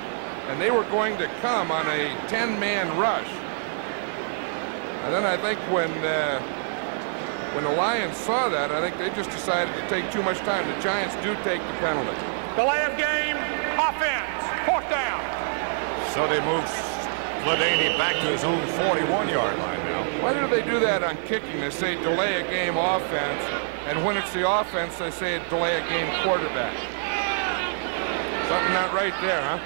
and they were going to come on a 10-man rush. And then I think when the Lions saw that, I think they just decided to take too much time. The Giants do take the penalty. Delay of game, offense, 4th down. So they move Spladany back to his own 41-yard line now. Why do they do that on kicking? They say delay a game offense, and when it's the offense, they say delay a game quarterback. Something not right there, huh?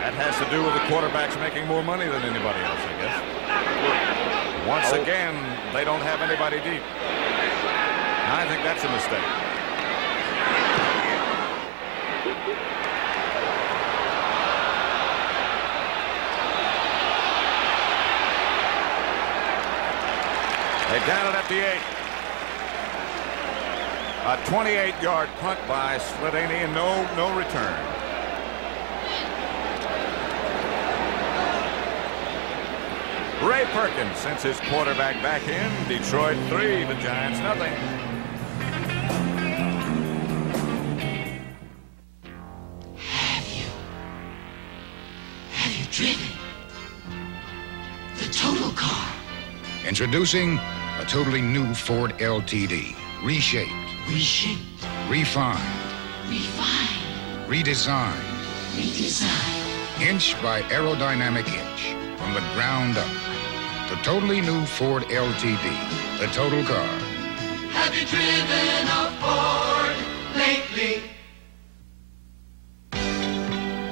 That has to do with the quarterbacks making more money than anybody else, I guess. Once again, they don't have anybody deep. I think that's a mistake. They down it at the 8. A 28-yard punt by Spladany and no return. Ray Perkins sends his quarterback back in. Detroit 3, the Giants nothing. Have you driven the total car? Introducing a totally new Ford LTD. Reshaped. Reshaped. Refined. Refined. Redesigned. Redesigned. Inch by aerodynamic inch. From the ground up. The totally new Ford LTD. The total car. Have you driven a Ford lately?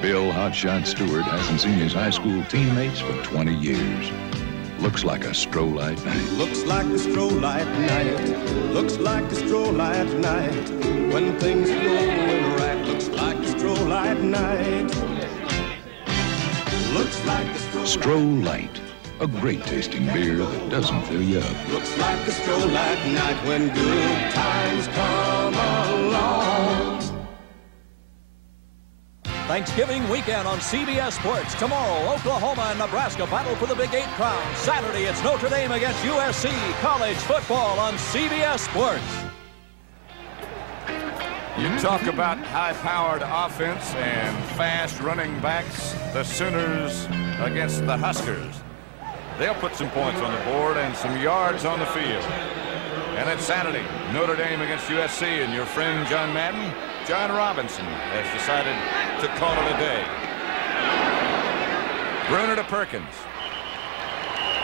Bill Hotshot Stewart hasn't seen his high school teammates for 20 years. Looks like a stroll-light night. Looks like a stroll-light night. Looks like a stroll-light night. When things are going right. Looks like a stroll-light night. Looks like a stroll-light. Stroll-Light, a great-tasting beer that doesn't fill you up. Looks like a stroll-light night when good times come along. Thanksgiving weekend on CBS Sports. Tomorrow, Oklahoma and Nebraska battle for the Big 8 crown. Saturday, it's Notre Dame against USC. College football on CBS Sports. You talk about high-powered offense and fast running backs. The Sooners against the Huskers. They'll put some points on the board and some yards on the field. And then Saturday, Notre Dame against USC, and your friend John Madden, John Robinson, has decided to call it a day. Bruner to Perkins.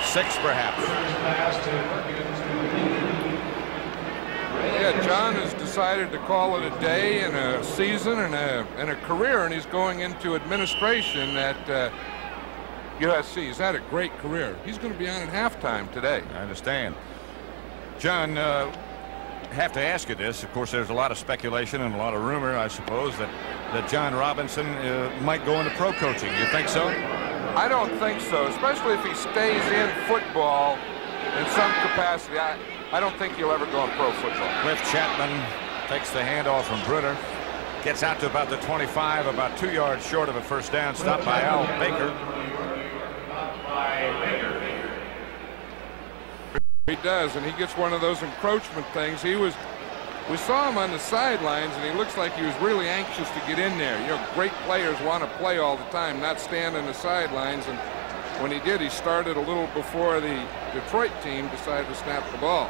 6 perhaps. Yeah, John has decided to call it a day and a season and a career, and he's going into administration at USC. He's had a great career. He's going to be on at halftime today. I understand. John, have to ask you this. Of course, there's a lot of speculation and a lot of rumor, I suppose, that John Robinson might go into pro coaching. You think so? I don't think so, especially if he stays in football in some capacity. I don't think he'll ever go in pro football. Cliff Chapman takes the handoff from Bruder. Gets out to about the 25, about 2 yards short of a first down. Stopped by Al Baker. He does, and he gets one of those encroachment things. We saw him on the sidelines, and he looks like he was really anxious to get in there. You know, great players want to play all the time, not stand on the sidelines. And when he did, he started a little before the Detroit team decided to snap the ball.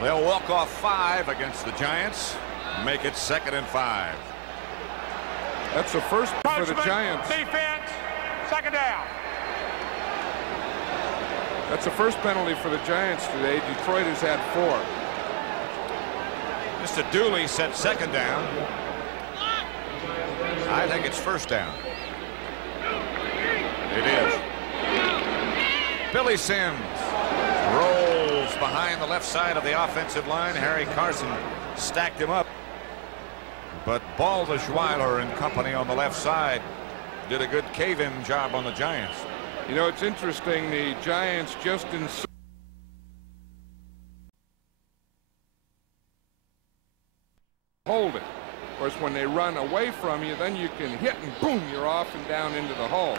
They'll walk off 5 against the Giants. Make it 2nd and 5. That's the first for the Giants. Defense, 2nd down. That's the first penalty for the Giants today. Detroit has had 4. Mr. Dooley set 2nd down. I think it's 1st down. It is. Billy Sims rolls behind the left side of the offensive line. Harry Carson stacked him up. But Baldwin and company on the left side did a good cave-in job on the Giants. You know, it's interesting, the Giants just hold it. Of course, when they run away from you, then you can hit and boom, you're off and down into the hole.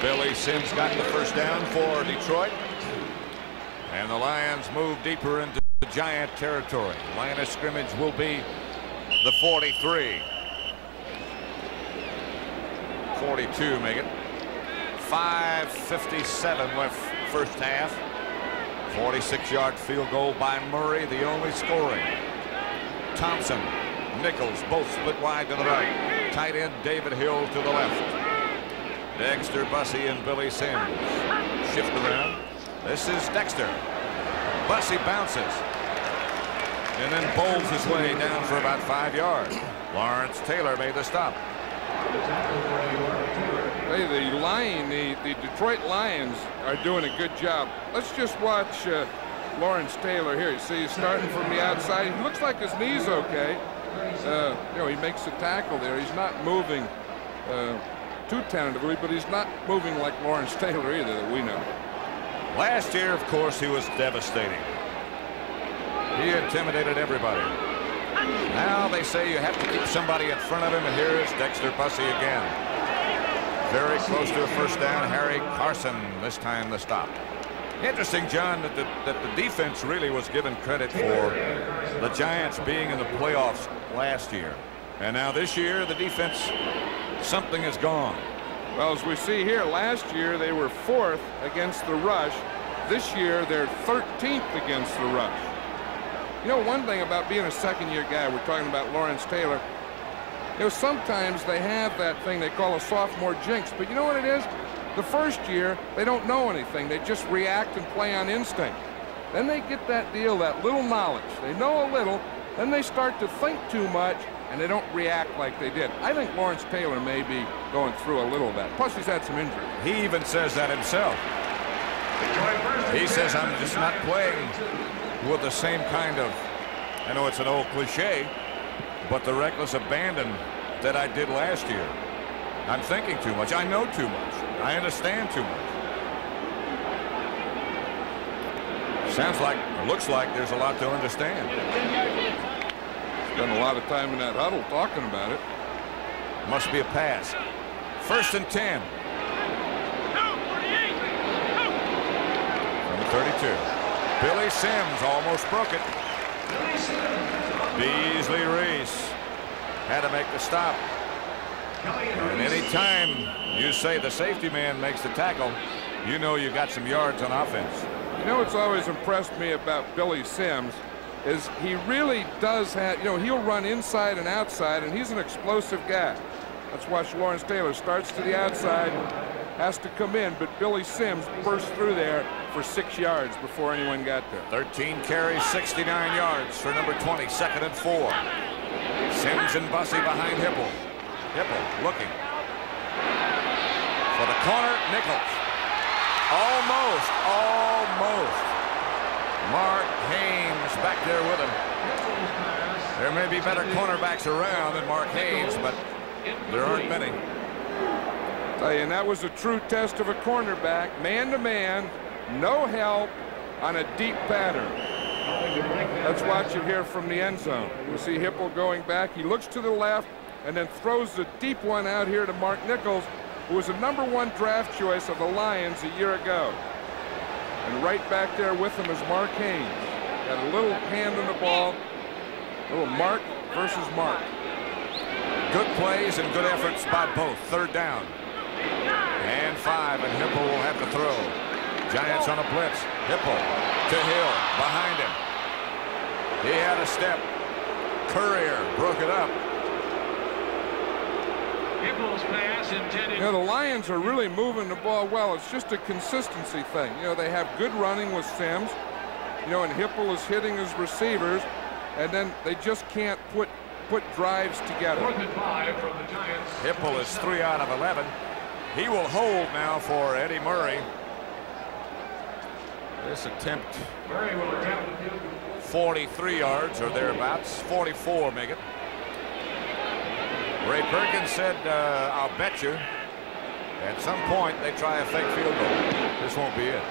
Billy Sims got the first down for Detroit. And the Lions move deeper into the Giant territory. Line of scrimmage will be the 43. 42 make it. 5:57 left first half. 46-yard field goal by Murray, the only scoring. Thompson, Nichols, both split wide to the right. Tight end David Hill to the left. Dexter Bussey and Billy Sims shift around. This is Dexter. Bussey bounces and then bowls his way down for about 5 yards. Lawrence Taylor made the stop. Hey, the Detroit Lions are doing a good job. Let's just watch Lawrence Taylor here. You see he's starting from the outside. He looks like his knee's okay. You know, he makes the tackle there. He's not moving too tentatively, but he's not moving like Lawrence Taylor either that we know. Last year, of course, he was devastating. He intimidated everybody. Now they say you have to keep somebody in front of him, and here is Dexter Bussey again. Very close to a first down. Harry Carson, this time the stop. Interesting, John, that the defense really was given credit for the Giants being in the playoffs last year. And now this year, the defense, something is gone. Well, as we see here, last year they were 4th against the rush. This year they're 13th against the rush. You know, one thing about being a second-year guy, we're talking about Lawrence Taylor, you know, sometimes they have that thing they call a sophomore jinx. But you know what it is? The first year, they don't know anything. They just react and play on instinct. Then they get that deal, that little knowledge. They know a little, then they start to think too much, and they don't react like they did. I think Lawrence Taylor may be going through a little of that. Plus, he's had some injuries. He even says that himself. He says, I'm just not playing with the same kind of, I know it's an old cliche, but the reckless abandon that I did last year. I'm thinking too much. I know too much. I understand too much. Sounds like, or looks like there's a lot to understand. Spent a lot of time in that huddle talking about it. Must be a pass. 1st and 10. From the 32. Billy Sims almost broke it. Beasley Reese had to make the stop. And anytime you say the safety man makes the tackle, you know you got some yards on offense. You know what's always impressed me about Billy Sims is he really does have, you know, he'll run inside and outside, and he's an explosive guy. Let's watch Lawrence Taylor. Starts to the outside, has to come in, but Billy Sims burst through there for 6 yards before anyone got there. 13 carries, 69 yards for number 20, 2nd and 4. Sims and Bussey behind Hipple. Hipple looking for the corner. Nichols. Almost. Mark Haynes back there with him. There may be better cornerbacks around than Mark Haynes, but there aren't many. And that was a true test of a cornerback, man-to-man, no help on a deep pattern. Let's watch it here from the end zone. You see Hipple going back. He looks to the left and then throws the deep one out here to Mark Nichols, who was a #1 draft choice of the Lions a year ago. And right back there with him is Mark Haynes. Got a little hand on the ball. A little Mark versus Mark. Good plays and good efforts by both. Third down. And 5, and Hipple will have to throw. Giants on a blitz. Hipple to Hill. Behind him. He had a step. Courier broke it up. Hipple's pass intended. You know, the Lions are really moving the ball well. It's just a consistency thing. You know, they have good running with Sims. You know, and Hipple is hitting his receivers. And then they just can't put drives together. 4th and 5 from the Giants. Hipple is 3 out of 11. He will hold now for Eddie Murray. This attempt, 43 yards or thereabouts. 44 make it. Ray Perkins said, I'll bet you at some point they try a fake field goal. This won't be it.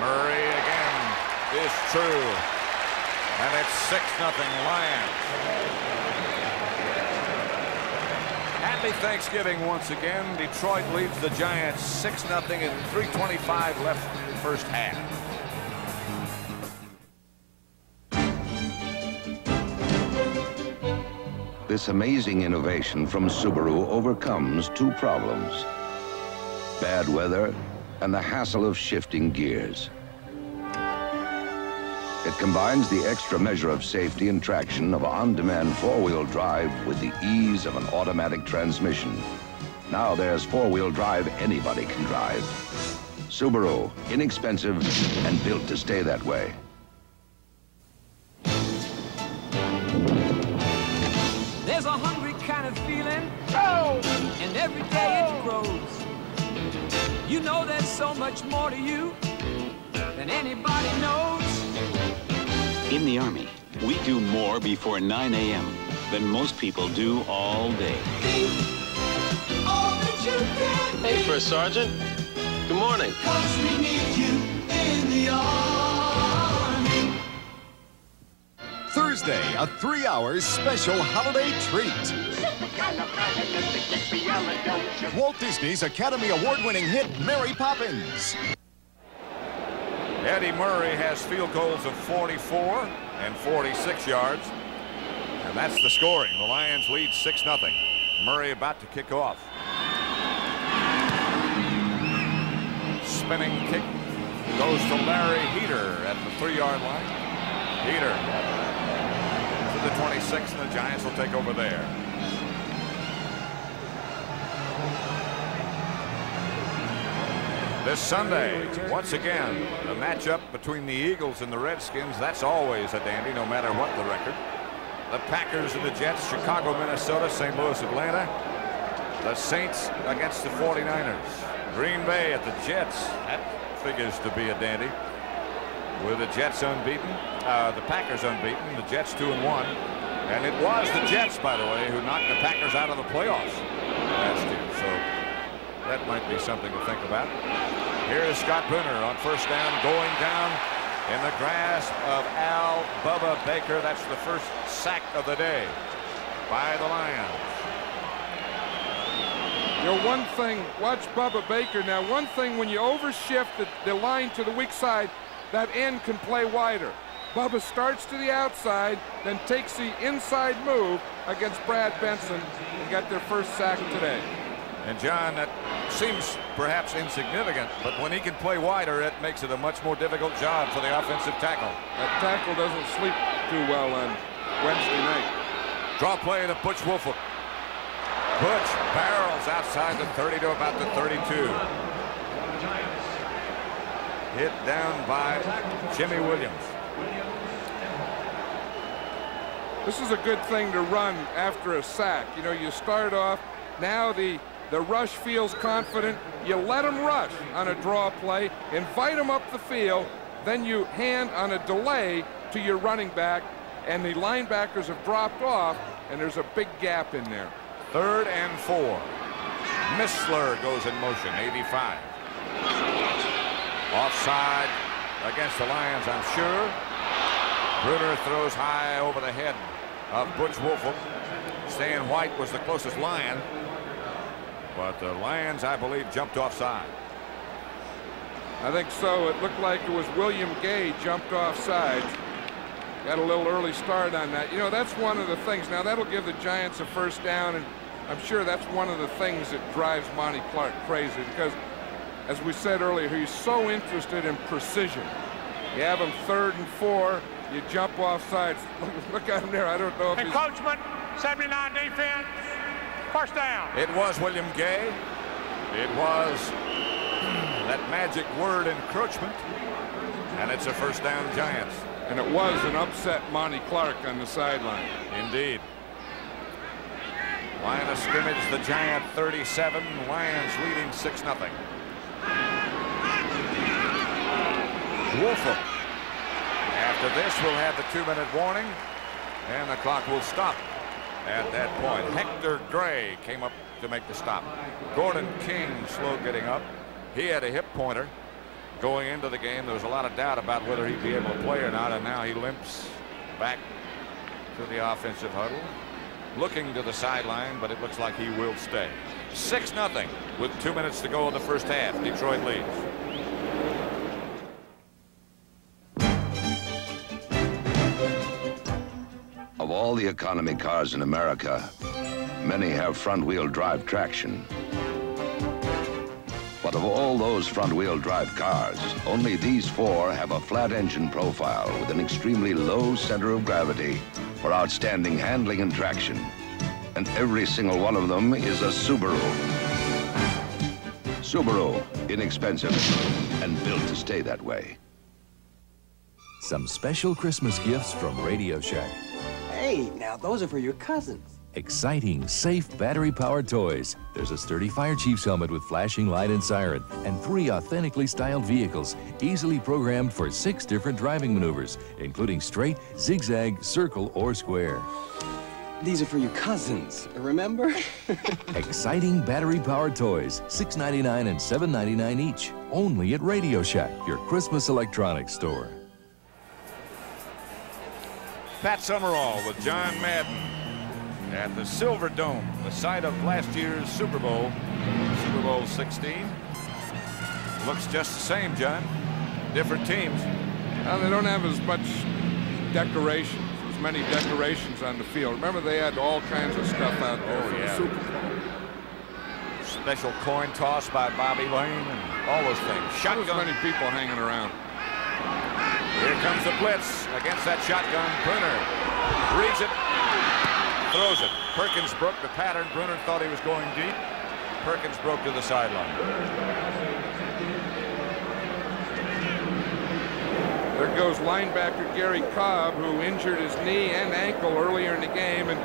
Murray again is true. And it's 6-0 Lions. Happy Thanksgiving once again. Detroit leads the Giants 6-0 and 3:25 left in the first half. This amazing innovation from Subaru overcomes 2 problems: bad weather and the hassle of shifting gears. It combines the extra measure of safety and traction of on-demand 4-wheel drive with the ease of an automatic transmission. Now there's 4-wheel drive anybody can drive. Subaru, inexpensive and built to stay that way. There's a hungry kind of feeling, and every day it grows. You know there's so much more to you than anybody knows. In the Army, we do more before 9 a.m. than most people do all day. Hey, First Sergeant. Good morning. 'Cause we need you in the Army. Thursday, a 3-hour special holiday treat. Walt Disney's Academy Award-winning hit, Mary Poppins. Eddie Murray has field goals of 44 and 46 yards. And that's the scoring. The Lions lead 6-0. Murray about to kick off. Spinning kick goes to Larry Heater at the 3-yard line. Heater to the 26, and the Giants will take over there. This Sunday, once again, a matchup between the Eagles and the Redskins. That's always a dandy, no matter what the record. The Packers and the Jets, Chicago, Minnesota, St. Louis, Atlanta. The Saints against the 49ers. Green Bay at the Jets. That figures to be a dandy. With the Jets unbeaten, the Packers unbeaten, the Jets 2-1. And it was the Jets, by the way, who knocked the Packers out of the playoffs last year. So that might be something to think about. Here is Scott Brunner on first down, going down in the grasp of Al Bubba Baker. That's the first sack of the day by the Lions. You know, one thing, watch Bubba Baker now. One thing, when you overshift the line to the weak side, that end can play wider. Bubba starts to the outside, then takes the inside move against Brad Benson and got their first sack today. And John, that seems perhaps insignificant, but when he can play wider, it makes it a much more difficult job for the offensive tackle. That tackle doesn't sleep too well on Wednesday night. Draw play to Butch Wolford. Butch barrels outside the 30 to about the 32. Hit down by Jimmy Williams. This is a good thing to run after a sack. You know, you start off, now the rush feels confident. You let them rush on a draw play, invite them up the field, then you hand on a delay to your running back, and the linebackers have dropped off, and there's a big gap in there. 3rd and 4. Missler goes in motion, 85. Offside against the Lions, I'm sure. Bruner throws high over the head of Butch Wolfham. Stan White was the closest Lion, but the Lions, I believe, jumped offside. I think so. It looked like it was William Gay jumped offside. Got a little early start on that. You know, that's one of the things. Now, that'll give the Giants a first down, and I'm sure that's one of the things that drives Monty Clark crazy, because, as we said earlier, he's so interested in precision. You have him 3rd and 4. You jump off sides. Look at him there. I don't know if encroachment, 79 defense, first down. It was William Gay. It was that magic word, encroachment. And it's a first down, Giants. And it was an upset Monty Clark on the sideline. Indeed. Line of scrimmage, the Giant 37. Lions leading 6-0. Wolfham. After this, we'll have the 2-minute warning, and the clock will stop at that point. Hector Gray came up to make the stop. Gordon King slow getting up. He had a hip pointer going into the game. There was a lot of doubt about whether he'd be able to play or not, and now he limps back to the offensive huddle, looking to the sideline, but it looks like he will stay. 6-0 with 2 minutes to go in the first half. Detroit leads. Of all the economy cars in America, many have front-wheel drive traction. But of all those front-wheel drive cars, only these 4 have a flat engine profile with an extremely low center of gravity for outstanding handling and traction. And every single one of them is a Subaru. Subaru, inexpensive and built to stay that way. Some special Christmas gifts from Radio Shack. Hey, now those are for your cousins. Exciting, safe, battery-powered toys. There's a sturdy fire chief's helmet with flashing light and siren, and 3 authentically styled vehicles, easily programmed for 6 different driving maneuvers, including straight, zigzag, circle, or square. These are for your cousins, remember? Exciting battery-powered toys, $6.99 and $7.99 each, only at Radio Shack, your Christmas electronics store. Pat Summerall with John Madden at the Silver Dome, the site of last year's Super Bowl, Super Bowl 16. Looks just the same, John. Different teams. Well, they don't have as much decorations, as many decorations on the field. Remember, they had all kinds of stuff out there for the Super Bowl. Special coin toss by Bobby Lane and all those things. Shotgun. Not as many people hanging around. Here comes the blitz against that shotgun. Bruner reads it, throws it. Perkins broke the pattern. Bruner thought he was going deep. Perkins broke to the sideline. There goes linebacker Gary Cobb, who injured his knee and ankle earlier in the game, and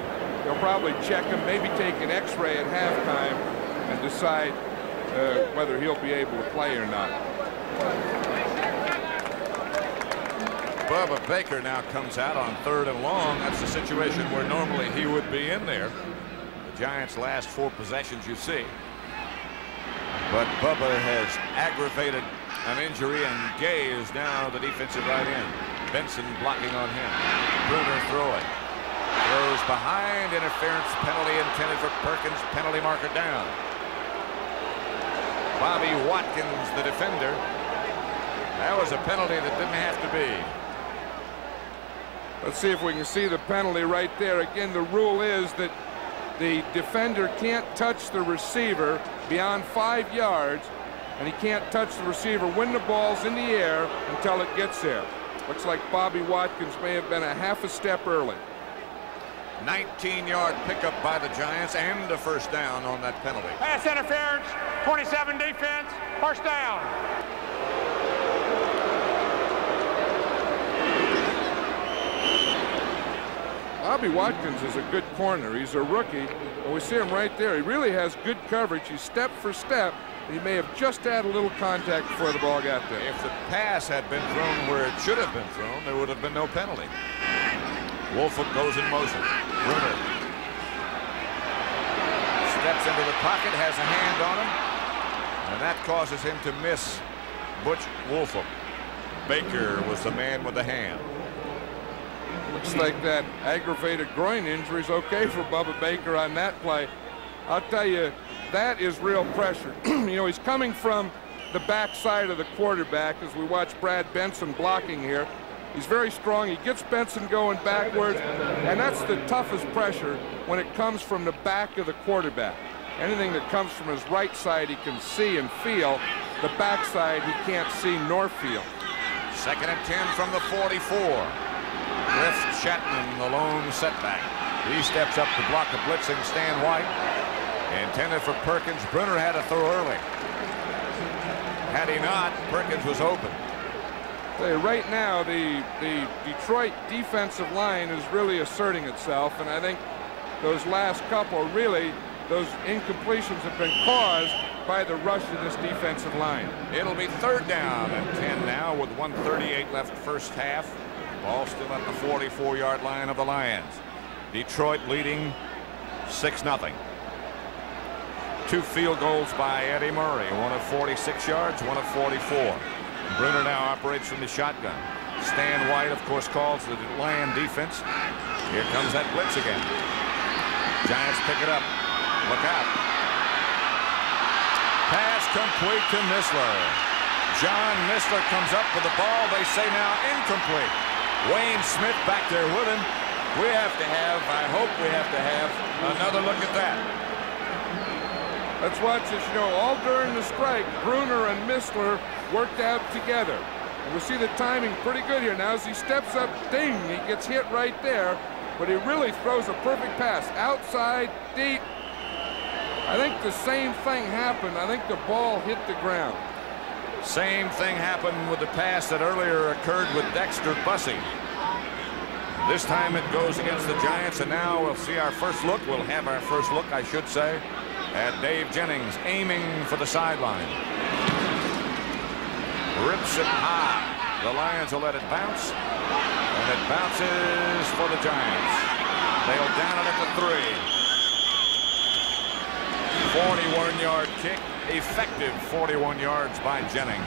they'll probably check him, maybe take an x-ray at halftime and decide whether he'll be able to play or not. Bubba Baker now comes out on 3rd and long. That's the situation where normally he would be in there. The Giants' last 4 possessions, you see. But Bubba has aggravated an injury, and Gay is now the defensive right end. Benson blocking on him. Bruner throwing. Throws behind, interference penalty intended for Perkins. Penalty marker down. Bobby Watkins, the defender. That was a penalty that didn't have to be. Let's see if we can see the penalty right there. Again, the rule is that the defender can't touch the receiver beyond 5 yards, and he can't touch the receiver when the ball's in the air until it gets there. Looks like Bobby Watkins may have been a half a step early. 19-yard pickup by the Giants and a first down on that penalty. Pass interference, 27 defense, first down. Bobby Watkins is a good corner. He's a rookie, and we see him right there. He really has good coverage. He's step for step He may have just had a little contact before the ball got there. If the pass had been thrown where it should have been thrown, there would have been no penalty. Wolford goes in motion. Bruner steps into the pocket, has a hand on him, and that causes him to miss Butch Wolford. Baker was the man with the hand. Looks like that aggravated groin injury is okay for Bubba Baker on that play. I'll tell you, that is real pressure. You know, he's coming from the backside of the quarterback as we watch Brad Benson blocking here. He's very strong. He gets Benson going backwards, and that's the toughest pressure when it comes from the back of the quarterback. Anything that comes from his right side he can see and feel. The backside he can't see nor feel. 2nd and 10 from the 44. Griff Chapman, the lone setback. He steps up to block a blitzing Stan White. Intended for Perkins. Bruner had to throw early. Had he not, Perkins was open. Right now, the Detroit defensive line is really asserting itself, and I think those last couple, really, those incompletions have been caused by the rush of this defensive line. It'll be 3rd down and 10 now with 1:38 left first half. Ball still at the 44-yard line of the Lions. Detroit leading 6-0. 2 field goals by Eddie Murray, one of 46 yards, one of 44. Bruner now operates from the shotgun. Stan White, of course, calls the Lion defense. Here comes that blitz again. Giants pick it up. Look out. Pass complete to Missler. John Missler comes up with the ball. They say now incomplete. Wayne Smith back there with him. I hope we have to have another look at that. Let's watch this. You know, all during the strike, Bruner and Missler worked out together. And we see the timing pretty good here. Now as he steps up, ding, he gets hit right there. But he really throws a perfect pass. Outside, deep. I think the same thing happened. I think the ball hit the ground. Same thing happened with the pass that earlier occurred with Dexter Bussey. This time it goes against the Giants, and now we'll see our first look. We'll have our first look, I should say, at Dave Jennings aiming for the sideline. Rips it high. The Lions will let it bounce, and it bounces for the Giants. They'll down it at the 3. 41-yard kick, effective 41 yards by Jennings.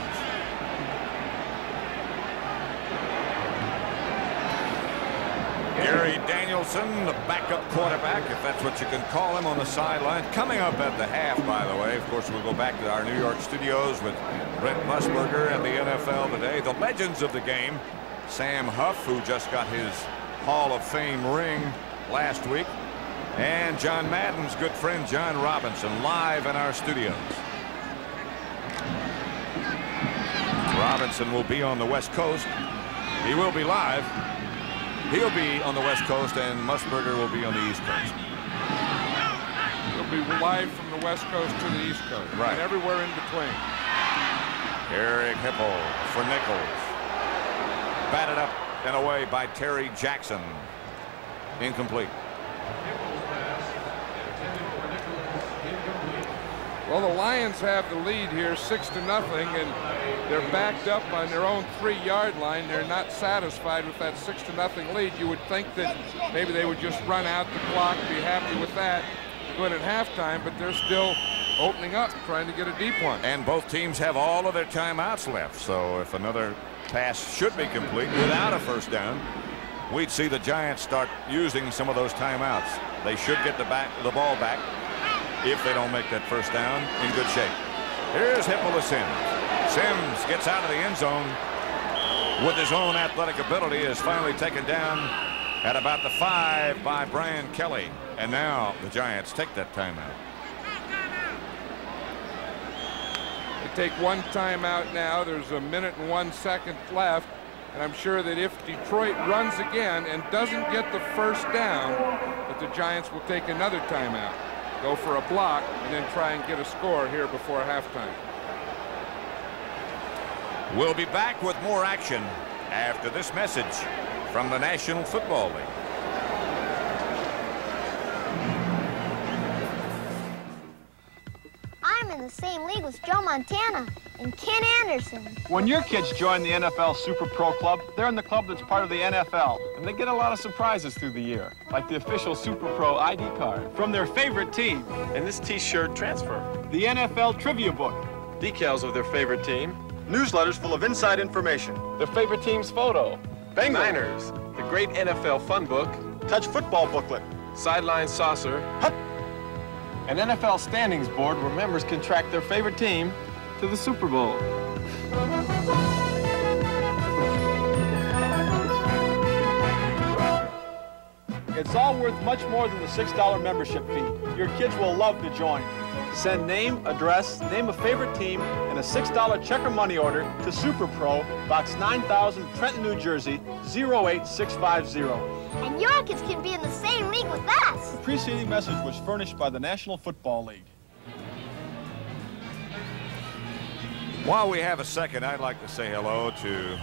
Gary Danielson, the backup quarterback, if that's what you can call him, on the sideline. Coming up at the half, by the way. Of course, we'll go back to our New York studios with Brent Musburger and the NFL today. The legends of the game, Sam Huff, who just got his Hall of Fame ring last week, and John Madden's good friend, John Robinson, live in our studios. Robinson will be on the West Coast. He will be live. He'll be on the West Coast, and Musburger will be on the East Coast. He'll be live from the West Coast to the East Coast. Right. And everywhere in between. Eric Hipple for Nichols. Batted up and away by Terry Jackson. Incomplete. Well, the Lions have the lead here 6-0, and they're backed up on their own 3-yard line. They're not satisfied with that 6-0 lead. You would think that maybe they would just run out the clock, be happy with that, good at halftime, but they're still opening up, trying to get a deep one. And both teams have all of their timeouts left, so if another pass should be complete without a first down, we'd see the Giants start using some of those timeouts. They should get the ball back if they don't make that first down in good shape. Here's Hipple to Sims. Sims gets out of the end zone with his own athletic ability, is finally taken down at about the 5 by Brian Kelly. And now the Giants take that timeout. They take one timeout now. There's a minute and 1 second left. And I'm sure that if Detroit runs again and doesn't get the first down, that the Giants will take another timeout. Go for a block and then try and get a score here before halftime. We'll be back with more action after this message from the National Football League. I'm in in the same league with Joe Montana and Ken Anderson. When your kids join the NFL Super Pro Club, they're in the club that's part of the NFL, and they get a lot of surprises through the year, like the official Super Pro ID card from their favorite team, And this T-shirt transfer. the NFL Trivia Book, Decals of their favorite team. Newsletters full of inside information. their favorite team's photo, Bengals. Niners. The great NFL Fun Book. Touch Football Booklet. Sideline Saucer. Hup. an NFL standings board where members can track their favorite team to the Super Bowl. It's all worth much more than the $6 membership fee. Your kids will love to join. Send name, address, name a favorite team, and a $6 check or money order to Super Pro, Box 9000, Trenton, New Jersey, 08650. And your kids can be in the same league with us. The preceding message was furnished by the National Football League. While we have a second, I'd like to say hello to,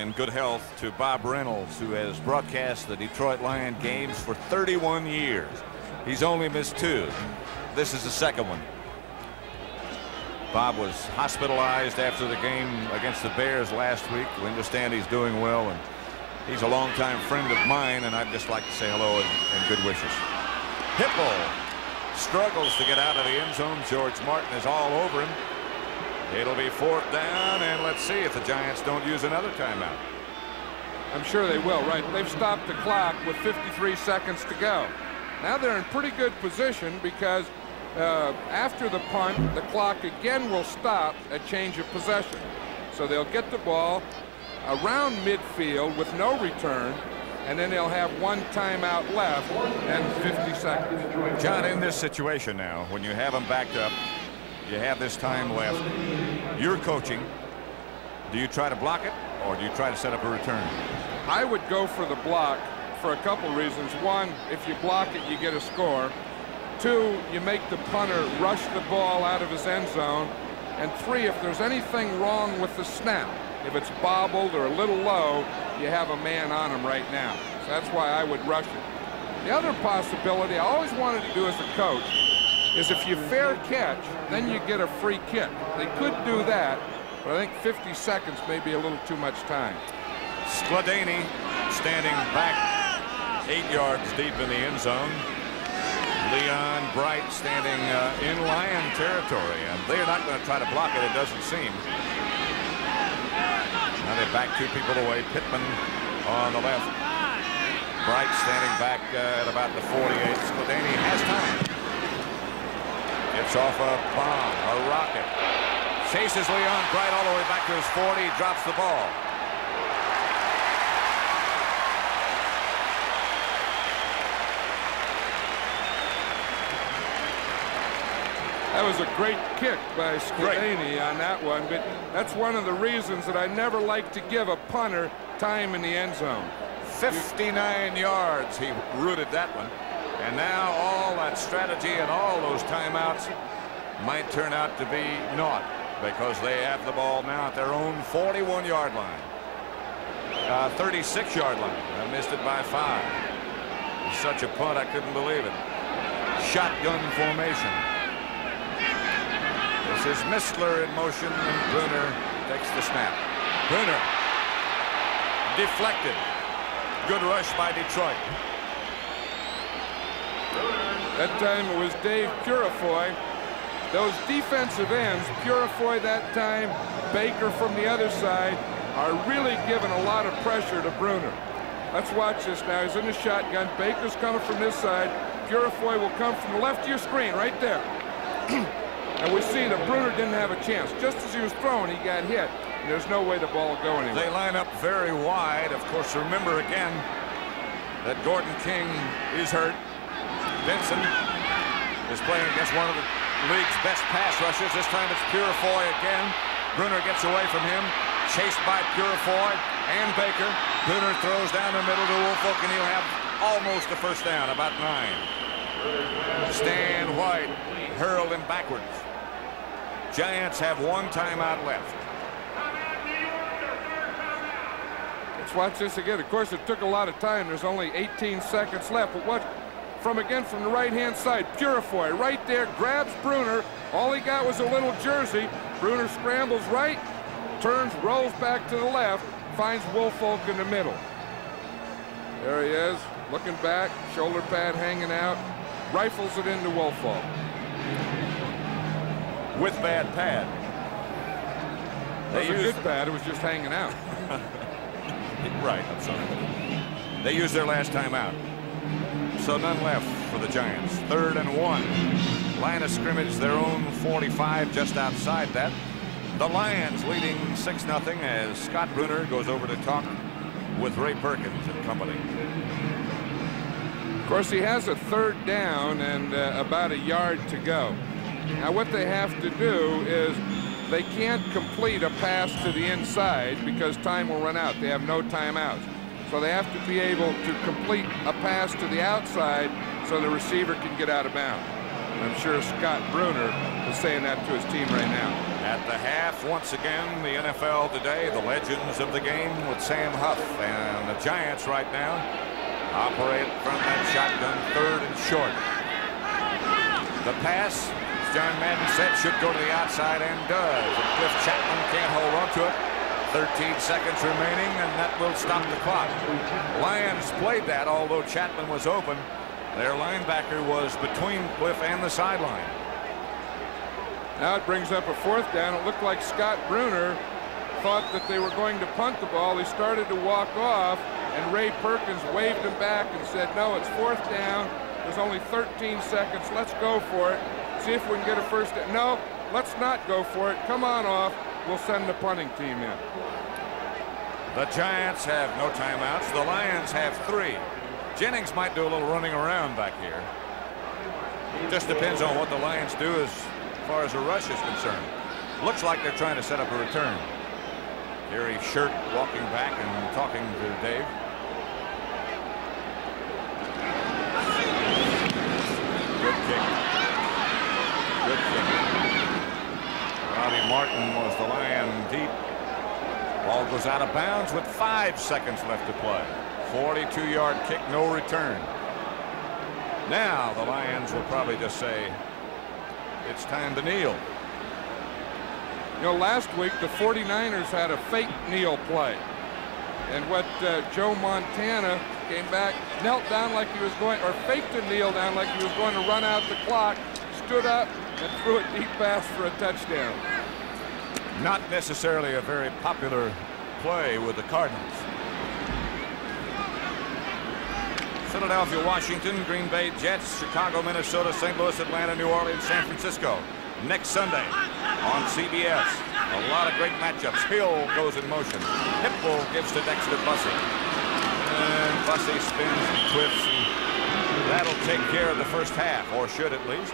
in good health, to Bob Reynolds, who has broadcast the Detroit Lion games for 31 years. He's only missed 2. This is the second one. Bob was hospitalized after the game against the Bears last week. We understand he's doing well, and he's a longtime friend of mine, and I'd just like to say hello and good wishes. Hipple struggles to get out of the end zone. George Martin is all over him. It'll be 4th down, and let's see if the Giants don't use another timeout. I'm sure they will, right? They've stopped the clock with 53 seconds to go. Now they're in pretty good position because after the punt, the clock again will stop at change of possession. So they'll get the ball around midfield with no return, and then they'll have 1 timeout left and 50 seconds. John, in this situation now, when you have them backed up, you have this time left, you're coaching. Do you try to block it, or do you try to set up a return? I would go for the block for a couple reasons. One, if you block it, you get a score. 2, you make the punter rush the ball out of his end zone. And 3, if there's anything wrong with the snap, if it's bobbled or a little low, you have a man on him right now. So that's why I would rush it. The other possibility I always wanted to do as a coach is if you fair catch, then you get a free kick. They could do that, but I think 50 seconds may be a little too much time. Skladany standing back 8 yards deep in the end zone. Leon Bright standing in Lion territory, and they're not going to try to block it, it doesn't seem. Now they back 2 people away. Pittman on the left. Bright standing back at about the 48. Skladany has time. It's off a bomb, a rocket. Chases Leon Bright all the way back to his 40, drops the ball. That was a great kick by Skladany on that one, but that's one of the reasons that I never like to give a punter time in the end zone. 59 yards, he rooted that one. And now all that strategy and all those timeouts might turn out to be naught, because they have the ball now at their own 41-yard line. 36-yard line. I missed it by 5. It was such a punt, I couldn't believe it. Shotgun formation. This is Mistler in motion, and Bruner takes the snap. Bruner deflected. Good rush by Detroit. That time it was Dave Purifoy. Those defensive ends, Purifoy that time, Baker from the other side, are really giving a lot of pressure to Bruner. Let's watch this now. He's in the shotgun. Baker's coming from this side. Purifoy will come from the left of your screen, right there. And we see that Bruner didn't have a chance. Just as he was throwing, he got hit. And there's no way the ball will go anywhere. They line up very wide. Of course, remember again that Gordon King is hurt. Benson is playing against one of the league's best pass rushers. This time it's Purifoy again. Bruner gets away from him. Chased by Purifoy and Baker. Bruner throws down the middle to Woolfolk, and he'll have almost a first down, about 9. Stan White hurled him backwards. Giants have 1 timeout left. Let's watch this again. Of course, it took a lot of time. There's only 18 seconds left. But from the right-hand side. Purifoy right there, grabs Bruner. All he got was a little jersey. Bruner scrambles right, turns, rolls back to the left, finds Woolfolk in the middle. There he is, looking back, shoulder pad hanging out, rifles it into Woolfolk. With bad pad. It was a good pad, it was just hanging out. Right, I'm sorry. They used their last time out. So none left for the Giants. 3rd and 1. Line of scrimmage, their own 45, just outside that. The Lions leading 6-0 as Scott Bruner goes over to talk with Ray Perkins and company. Of course, he has a 3rd down and about a yard to go. Now, what they have to do is they can't complete a pass to the inside because time will run out. They have no timeouts. So they have to be able to complete a pass to the outside so the receiver can get out of bounds. I'm sure Scott Bruner is saying that to his team right now. At the half, once again, the NFL today, the legends of the game with Sam Huff. And the Giants right now operate from that shotgun, 3rd and short. The pass, as John Madden said, should go to the outside and does. And Cliff Chapman can't hold on to it. 13 seconds remaining, and that will stop the clock. Lions played that, although Chapman was open. Their linebacker was between Cliff and the sideline. Now it brings up a 4th down. It looked like Scott Bruner thought that they were going to punt the ball. He started to walk off, and Ray Perkins waved him back and said, no, it's 4th down. There's only 13 seconds. Let's go for it. See if we can get a 1st down. No, let's not go for it. Come on off. We'll send the punting team in. The Giants have no timeouts. The Lions have 3. Jennings might do a little running around back here. Just depends on what the Lions do as far as a rush is concerned. Looks like they're trying to set up a return. Gary Shirt walking back and talking to Dave. Good kick. Good kick. Robbie Martin was the Lion deep. Ball goes out of bounds with 5 seconds left to play. 42-yard kick, no return. Now the Lions will probably just say it's time to kneel. You know, last week the 49ers had a fake kneel play. And what Joe Montana came back, knelt down like he was going, or faked a kneel down like he was going to run out the clock, stood up and threw a deep pass for a touchdown. Not necessarily a very popular play with the Cardinals. Philadelphia, Washington, Green Bay Jets, Chicago, Minnesota, St. Louis, Atlanta, New Orleans, San Francisco. Next Sunday on CBS. A lot of great matchups. Hill goes in motion. Hipple gives to Dexter Bussey. And Bussey spins and twists, and that'll take care of the first half, or should at least.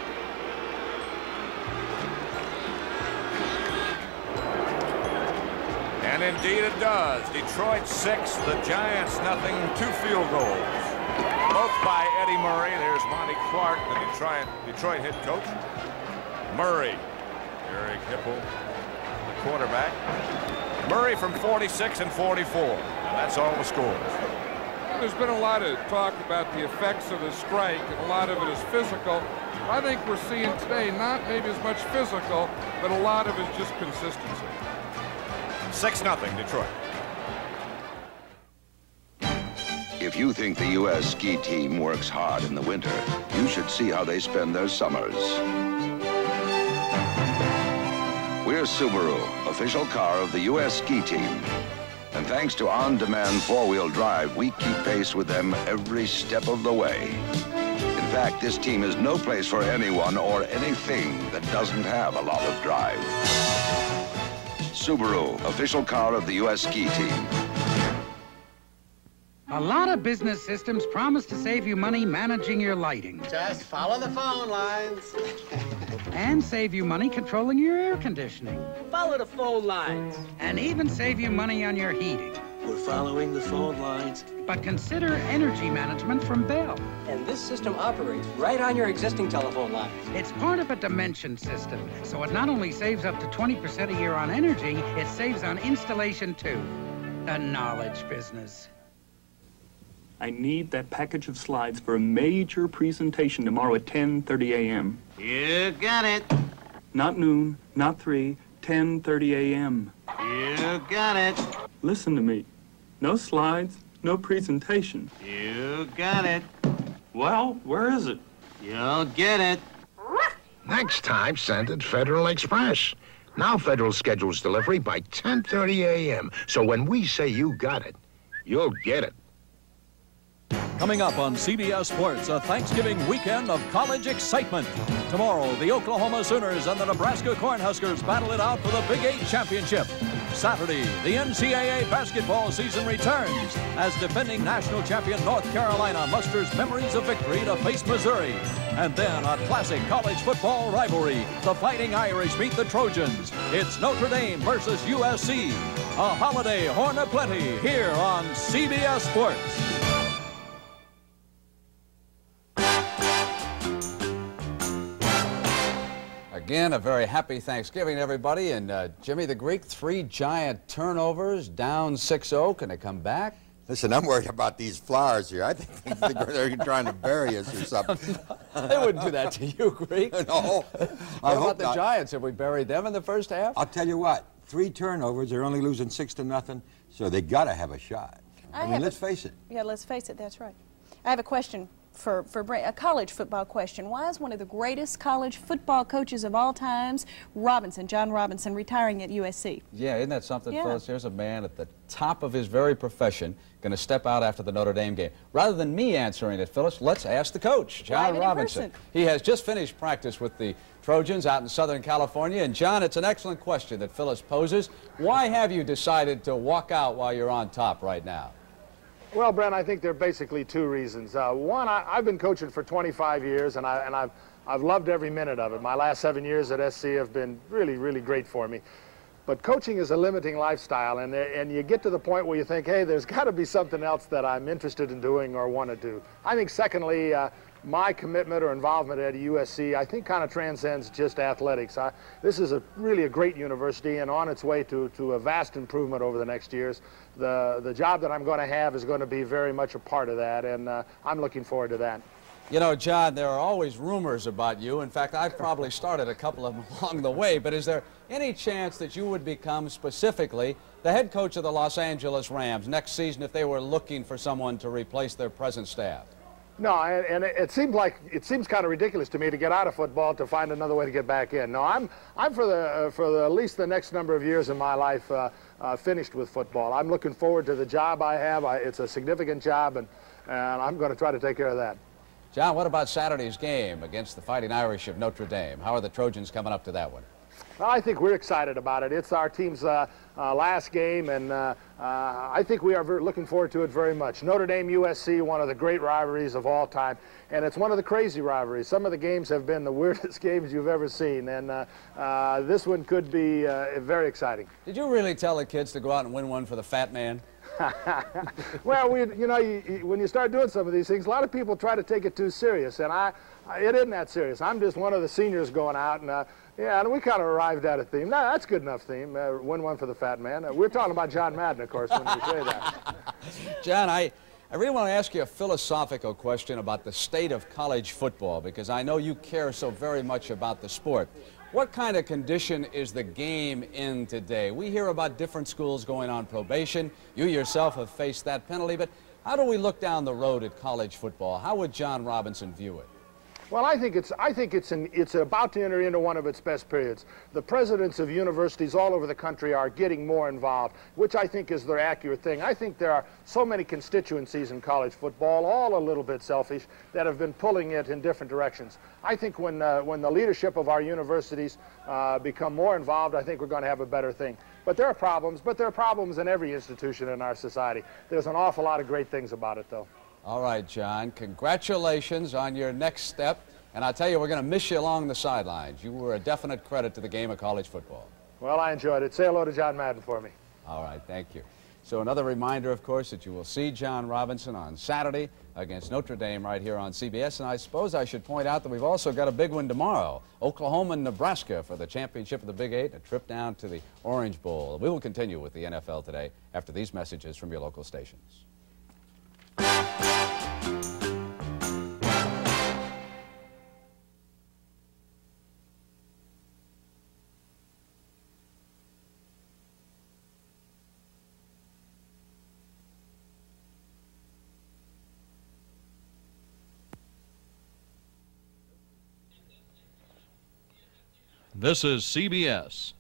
And indeed it does. Detroit 6, the Giants nothing. 2 field goals. Both by Eddie Murray. There's Monty Clark, the Detroit head coach. Murray. Eric Hipple, the quarterback. Murray from 46 and 44. And that's all the scores. There's been a lot of talk about the effects of the strike, and a lot of it is physical. I think we're seeing today not maybe as much physical, but a lot of it is just consistency. 6-0 Detroit. If you think the U.S. ski team works hard in the winter, you should see how they spend their summers. We're Subaru, official car of the U.S. ski team. And thanks to on-demand four-wheel drive, we keep pace with them every step of the way. In fact, this team is no place for anyone or anything that doesn't have a lot of drive. Subaru, official car of the U.S. ski team. A lot of business systems promise to save you money managing your lighting. Just follow the phone lines. And save you money controlling your air conditioning. Follow the phone lines. And even save you money on your heating. We're following the phone lines. But consider energy management from Bell. And this system operates right on your existing telephone lines. It's part of a dimension system, so it not only saves up to 20% a year on energy, it saves on installation too. The knowledge business. I need that package of slides for a major presentation tomorrow at 10:30 a.m. You got it. Not noon, not 3, 10:30 a.m. You got it. Listen to me. No slides, no presentation. You got it. Well, where is it? You'll get it. Next time, send it Federal Express. Now Federal schedules delivery by 10:30 a.m. So when we say you got it, you'll get it. Coming up on CBS Sports, a Thanksgiving weekend of college excitement. Tomorrow, the Oklahoma Sooners and the Nebraska Cornhuskers battle it out for the Big 8 championship. Saturday, the NCAA basketball season returns as defending national champion North Carolina musters memories of victory to face Missouri. And then a classic college football rivalry. The Fighting Irish meet the Trojans. It's Notre Dame versus USC. A holiday horn of plenty here on CBS Sports. Again, a very happy Thanksgiving, everybody. And Jimmy the Greek, 3 giant turnovers, down 6-0. Can they come back? Listen, I'm worried about these flowers here. I think they're trying to bury us or something. They wouldn't do that to you, Greek. No. What about the Giants? Have we buried them in the first half? I'll tell you what, 3 turnovers, they're only losing 6-0, so they got to have a shot. I mean, let's face it. Yeah, let's face it, that's right. I have a question for Brent, a college football question. Why is one of the greatest college football coaches of all times, John Robinson, retiring at USC? Yeah, isn't that something, Yeah. Phyllis? Here's a man at the top of his very profession going to step out after the Notre Dame game. Rather than me answering it, Phyllis, let's ask the coach, John Robinson. He has just finished practice with the Trojans out in Southern California. And, John, it's an excellent question that Phyllis poses. Why have you decided to walk out while you're on top right now? Well, Brent, I think there are basically 2 reasons. One, I've been coaching for 25 years, and I've loved every minute of it. My last 7 years at SC have been really, really great for me. But coaching is a limiting lifestyle, and you get to the point where you think, hey, there's got to be something else that I'm interested in doing or want to do. I think, secondly, my commitment or involvement at USC, I think, kind of transcends just athletics. This is really a great university and on its way to a vast improvement over the next years. The job that I'm going to have is going to be very much a part of that, and I'm looking forward to that. You know, John, there are always rumors about you. In fact, I've probably started a couple of them along the way, but is there any chance that you would become specifically the head coach of the Los Angeles Rams next season if they were looking for someone to replace their present staff? No, and it seems kind of ridiculous to me to get out of football to find another way to get back in. No, I'm for at least the next number of years in my life finished with football. I'm looking forward to the job I have. It's a significant job, and I'm going to try to take care of that. John, what about Saturday's game against the Fighting Irish of Notre Dame? How are the Trojans coming up to that one? Well, I think we're excited about it. It's our team's last game, and I think we are looking forward to it very much. Notre Dame, USC, one of the great rivalries of all time, and it's one of the crazy rivalries. Some of the games have been the weirdest games you've ever seen, and this one could be very exciting. Did you really tell the kids to go out and win one for the fat man? Well, when you start doing some of these things, a lot of people try to take it too serious, and it isn't that serious. I'm just one of the seniors going out, and yeah, and we kind of arrived at a theme. No, that's a good enough theme. Win one for the fat man. We're talking about John Madden, of course, when we say that. John, I really want to ask you a philosophical question about the state of college football, because I know you care so very much about the sport. What kind of condition is the game in today? We hear about different schools going on probation. You yourself have faced that penalty, but how do we look down the road at college football? How would John Robinson view it? Well, I think it's about to enter into one of its best periods. The presidents of universities all over the country are getting more involved, which I think is their accurate thing. I think there are so many constituencies in college football, all a little bit selfish, that have been pulling it in different directions. I think when the leadership of our universities become more involved, I think we're going to have a better thing. But there are problems in every institution in our society. There's an awful lot of great things about it, though. All right, John, congratulations on your next step. And I tell you, we're going to miss you along the sidelines. You were a definite credit to the game of college football. Well, I enjoyed it. Say hello to John Madden for me. All right, thank you. So another reminder, of course, that you will see John Robinson on Saturday against Notre Dame right here on CBS. And I suppose I should point out that we've also got a big one tomorrow, Oklahoma and Nebraska for the championship of the Big 8, a trip down to the Orange Bowl. We will continue with the NFL today after these messages from your local stations. This is CBS.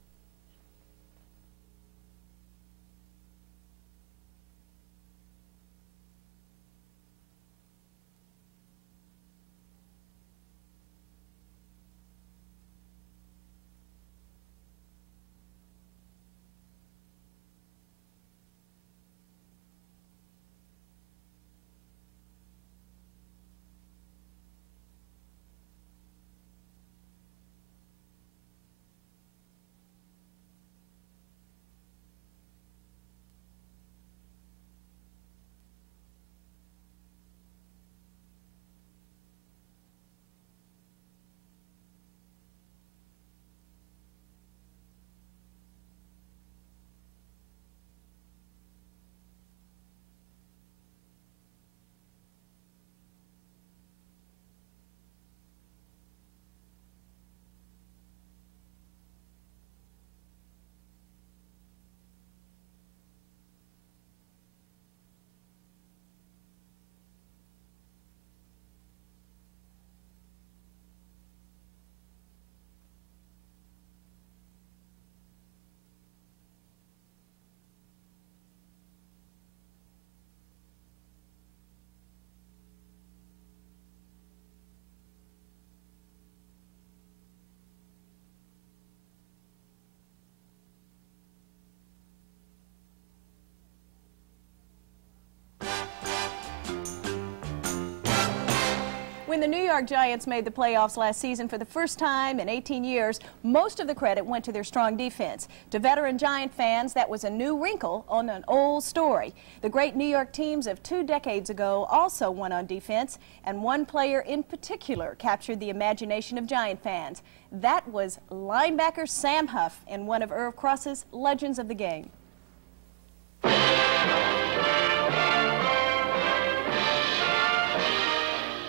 When the New York Giants made the playoffs last season for the first time in 18 years, most of the credit went to their strong defense. To veteran Giant fans, that was a new wrinkle on an old story. The great New York teams of 2 decades ago also won on defense, and one player in particular captured the imagination of Giant fans. That was linebacker Sam Huff in one of Irv Cross's Legends of the Game.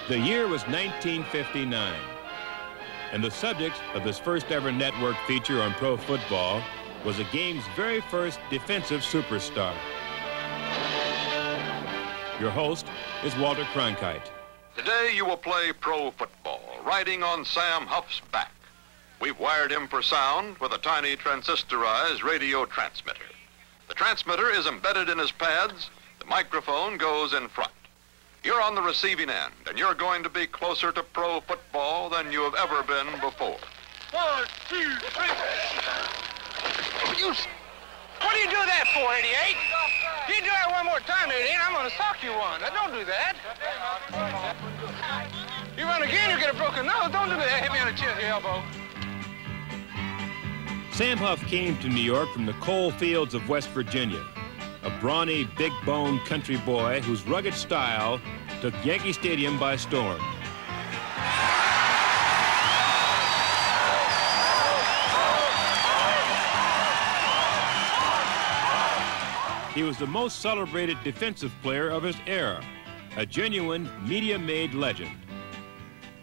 The year was 1959, and the subject of this first ever network feature on pro football was the game's very first defensive superstar. Your host is Walter Cronkite. Today you will play pro football, riding on Sam Huff's back. We've wired him for sound with a tiny transistorized radio transmitter. The transmitter is embedded in his pads. The microphone goes in front. You're on the receiving end, and you're going to be closer to pro football than you have ever been before. 1, 2, 3. What do you do that for, 88? If you do that one more time, 88, I'm going to sock you one. Now, don't do that. You run again, you get a broken nose. Don't do that. Hit me on the chin with your elbow. Sam Huff came to New York from the coal fields of West Virginia. A brawny, big-boned country boy whose rugged style took Yankee Stadium by storm. He was the most celebrated defensive player of his era, a genuine media-made legend.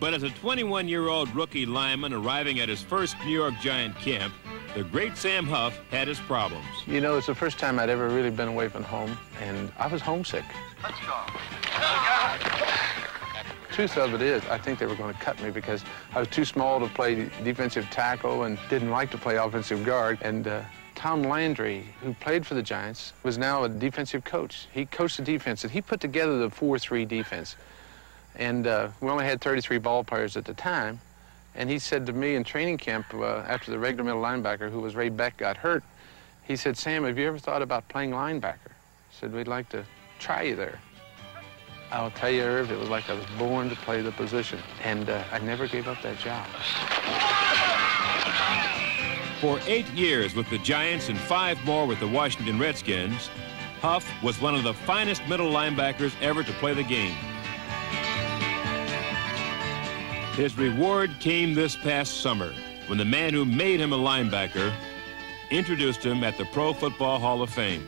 But as a 21-year-old rookie lineman arriving at his first New York Giant camp, the great Sam Huff had his problems. You know, it's the first time I'd ever really been away from home, and I was homesick. Let's go. Truth of it is, I think they were going to cut me because I was too small to play defensive tackle and didn't like to play offensive guard. And Tom Landry, who played for the Giants, was now a defensive coach. He coached the defense, and he put together the 4-3 defense. And we only had 33 ball players at the time. And he said to me in training camp, after the regular middle linebacker, who was Ray Beck, got hurt, he said, Sam, have you ever thought about playing linebacker? I said, we'd like to try you there. I'll tell you, Irv, it was like I was born to play the position. And I never gave up that job. For 8 years with the Giants and 5 more with the Washington Redskins, Huff was one of the finest middle linebackers ever to play the game. His reward came this past summer when the man who made him a linebacker introduced him at the Pro Football Hall of Fame.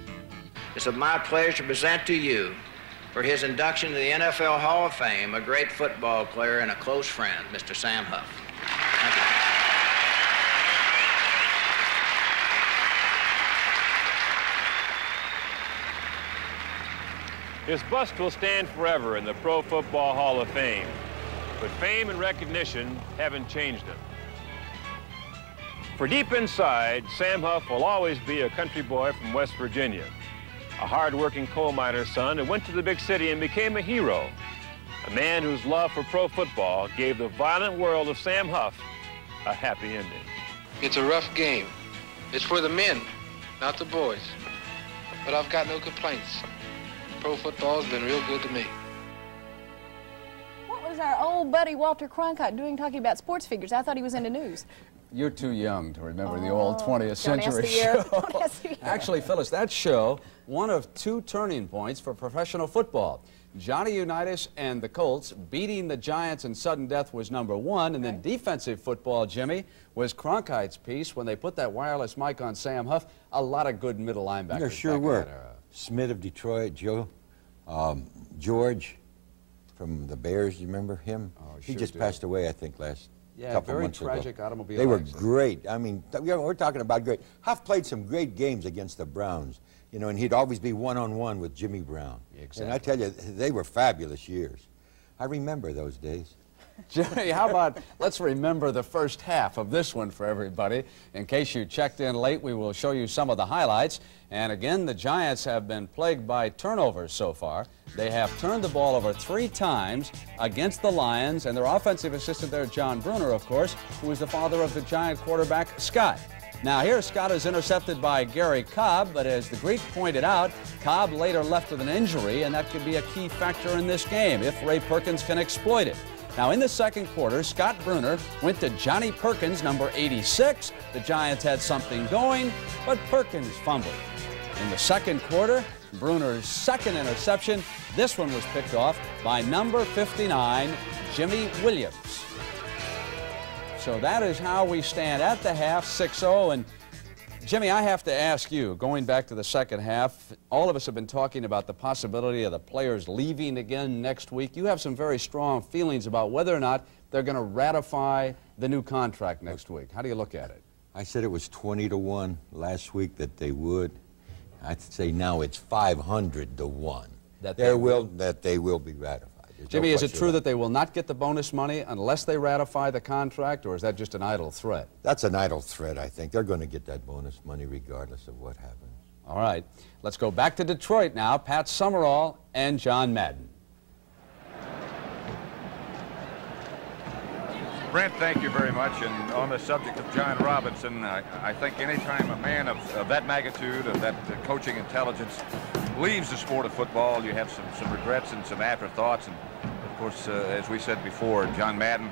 It's my pleasure to present to you, for his induction to the NFL Hall of Fame, a great football player and a close friend, Mr. Sam Huff. Thank you. His bust will stand forever in the Pro Football Hall of Fame, but fame and recognition haven't changed him. For deep inside, Sam Huff will always be a country boy from West Virginia, a hard-working coal miner's son who went to the big city and became a hero, a man whose love for pro football gave the violent world of Sam Huff a happy ending. It's a rough game. It's for the men, not the boys. But I've got no complaints. Pro football's been real good to me. What was our old buddy Walter Cronkite doing talking about sports figures? I thought he was into news. You're too young to remember the old 20th century don't ask the show. year. Don't ask the year. Actually, Phyllis, that show, one of two turning points for professional football. Johnny Unitas and the Colts beating the Giants in sudden death was #1, and then defensive football, Jimmy, was Cronkite's piece when they put that wireless mic on Sam Huff. A lot of good middle linebackers. There sure were. Smith of Detroit, Joe, George from the Bears, you remember him? Oh, he sure just passed away, I think, last couple months ago. Yeah, very tragic automobile They were accident. great. I mean, we're talking about great. Huff played some great games against the Browns, you know, and he'd always be one-on-one with Jimmy Brown. Exactly. And I tell you, they were fabulous years. I remember those days. Jimmy, how about let's remember the first half of this one for everybody. In case you checked in late, we will show you some of the highlights. And again, the Giants have been plagued by turnovers so far. They have turned the ball over 3 times against the Lions, and their offensive assistant there, John Bruner, of course, who is the father of the Giant quarterback, Scott. Now here, Scott is intercepted by Gary Cobb, but as the Greek pointed out, Cobb later left with an injury, and that could be a key factor in this game if Ray Perkins can exploit it. Now, in the second quarter, Scott Bruner went to Johnny Perkins, number 86. The Giants had something going, but Perkins fumbled. In the second quarter, Bruner's second interception. This one was picked off by number 59, Jimmy Williams. So that is how we stand at the half, 6-0. And Jimmy, I have to ask you, going back to the second half, all of us have been talking about the possibility of the players leaving again next week. You have some very strong feelings about whether or not they're going to ratify the new contract next week. How do you look at it? I said it was 20-1 last week that they would. I'd say now it's 500-1 that they will be ratified. There's Jimmy, no is it question true about that they will not get the bonus money unless they ratify the contract, or is that just an idle threat? That's an idle threat, I think. They're going to get that bonus money regardless of what happens. All right. Let's go back to Detroit now. Pat Summerall and John Madden. Brent, thank you very much. And on the subject of John Robinson, I think anytime a man of that magnitude, of that coaching intelligence, leaves the sport of football, you have some regrets and some afterthoughts. And, of course, as we said before, John Madden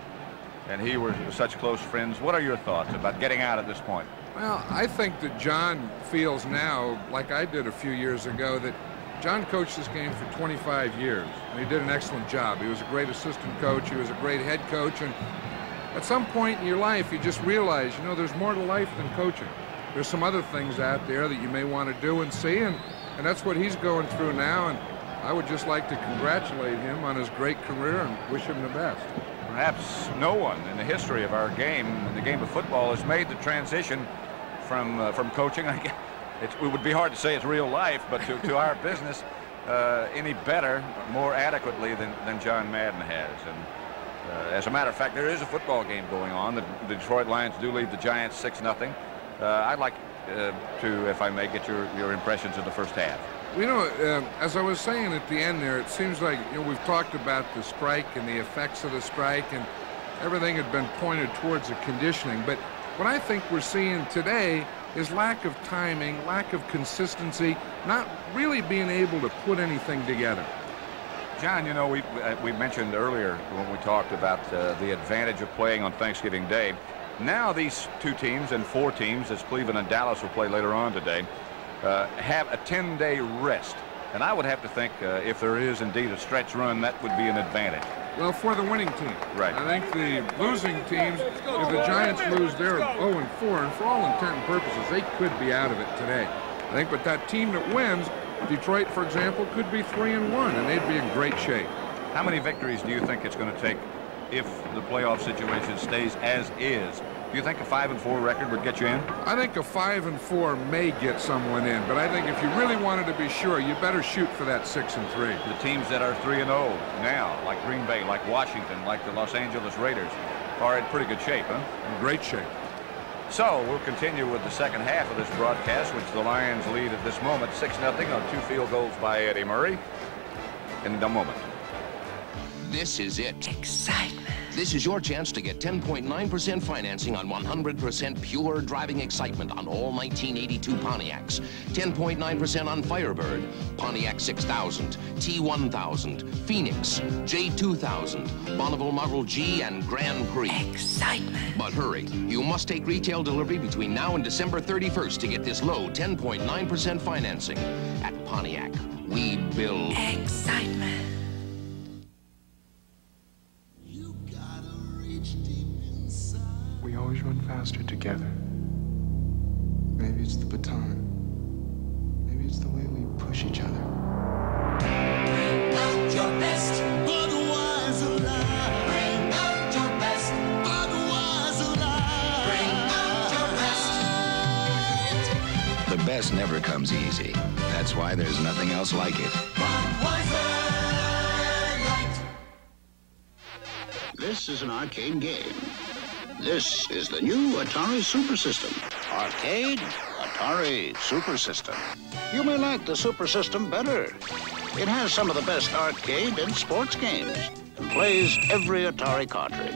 and he were such close friends. What are your thoughts about getting out at this point? Well, I think that John feels now, like I did a few years ago, that John coached this game for 25 years, and he did an excellent job. He was a great assistant coach. He was a great head coach. And at some point in your life, you just realize, you know, there's more to life than coaching. There's some other things out there that you may want to do and see, and that's what he's going through now. And I would just like to congratulate him on his great career and wish him the best. Perhaps no one in the history of our game, the game of football, has made the transition from coaching. It would be hard to say it's real life, but to our business, any better, more adequately than John Madden has. And as a matter of fact, there is a football game going on. The Detroit Lions do lead the Giants 6-0. I'd like to, if I may, get your impressions of the first half. You know, as I was saying at the end there, it seems like, you know, we've talked about the strike and the effects of the strike, and everything had been pointed towards the conditioning. But what I think we're seeing today is lack of timing, lack of consistency, not really being able to put anything together. John, you know, we mentioned earlier when we talked about the advantage of playing on Thanksgiving Day. Now these two teams and 4 teams, as Cleveland and Dallas will play later on today, have a 10-day rest. And I would have to think if there is indeed a stretch run, that would be an advantage. Well, for the winning team. Right. I think the losing teams, if the Giants lose, they're 0-4, and for all intent and purposes, they could be out of it today. I think with that team that wins, Detroit, for example, could be 3-1, and they'd be in great shape. How many victories do you think it's going to take if the playoff situation stays as is? Do you think a 5-4 record would get you in? I think a 5-4 may get someone in, but I think if you really wanted to be sure, you better shoot for that 6-3. The teams that are 3-0 now, like Green Bay, like Washington, like the Los Angeles Raiders, are in pretty good shape, huh? In great shape. So we'll continue with the second half of this broadcast, which the Lions lead at this moment 6-0 on 2 field goals by Eddie Murray. In a moment. This is it. Excitement. This is your chance to get 10.9% financing on 100% pure driving excitement on all 1982 Pontiacs. 10.9% on Firebird, Pontiac 6000, T1000, Phoenix, J2000, Bonneville Model G, and Grand Prix. Excitement. But hurry. You must take retail delivery between now and December 31st to get this low 10.9% financing. At Pontiac, we build excitement. We always run faster together. Maybe it's the baton. Maybe it's the way we push each other. Bring out your best, otherwise alive. Bring out your best, otherwise alive. Bring out your best. The best never comes easy. That's why there's nothing else like it. This is an arcade game. This is the new Atari Super System. Arcade, Atari Super System. You may like the Super System better. It has some of the best arcade and sports games and plays every Atari cartridge.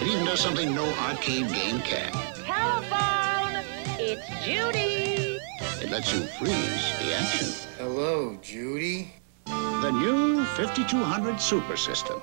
It even does something no arcade game can. Telephone! It's Judy! It lets you freeze the action. Hello, Judy. The new 5200 Super System.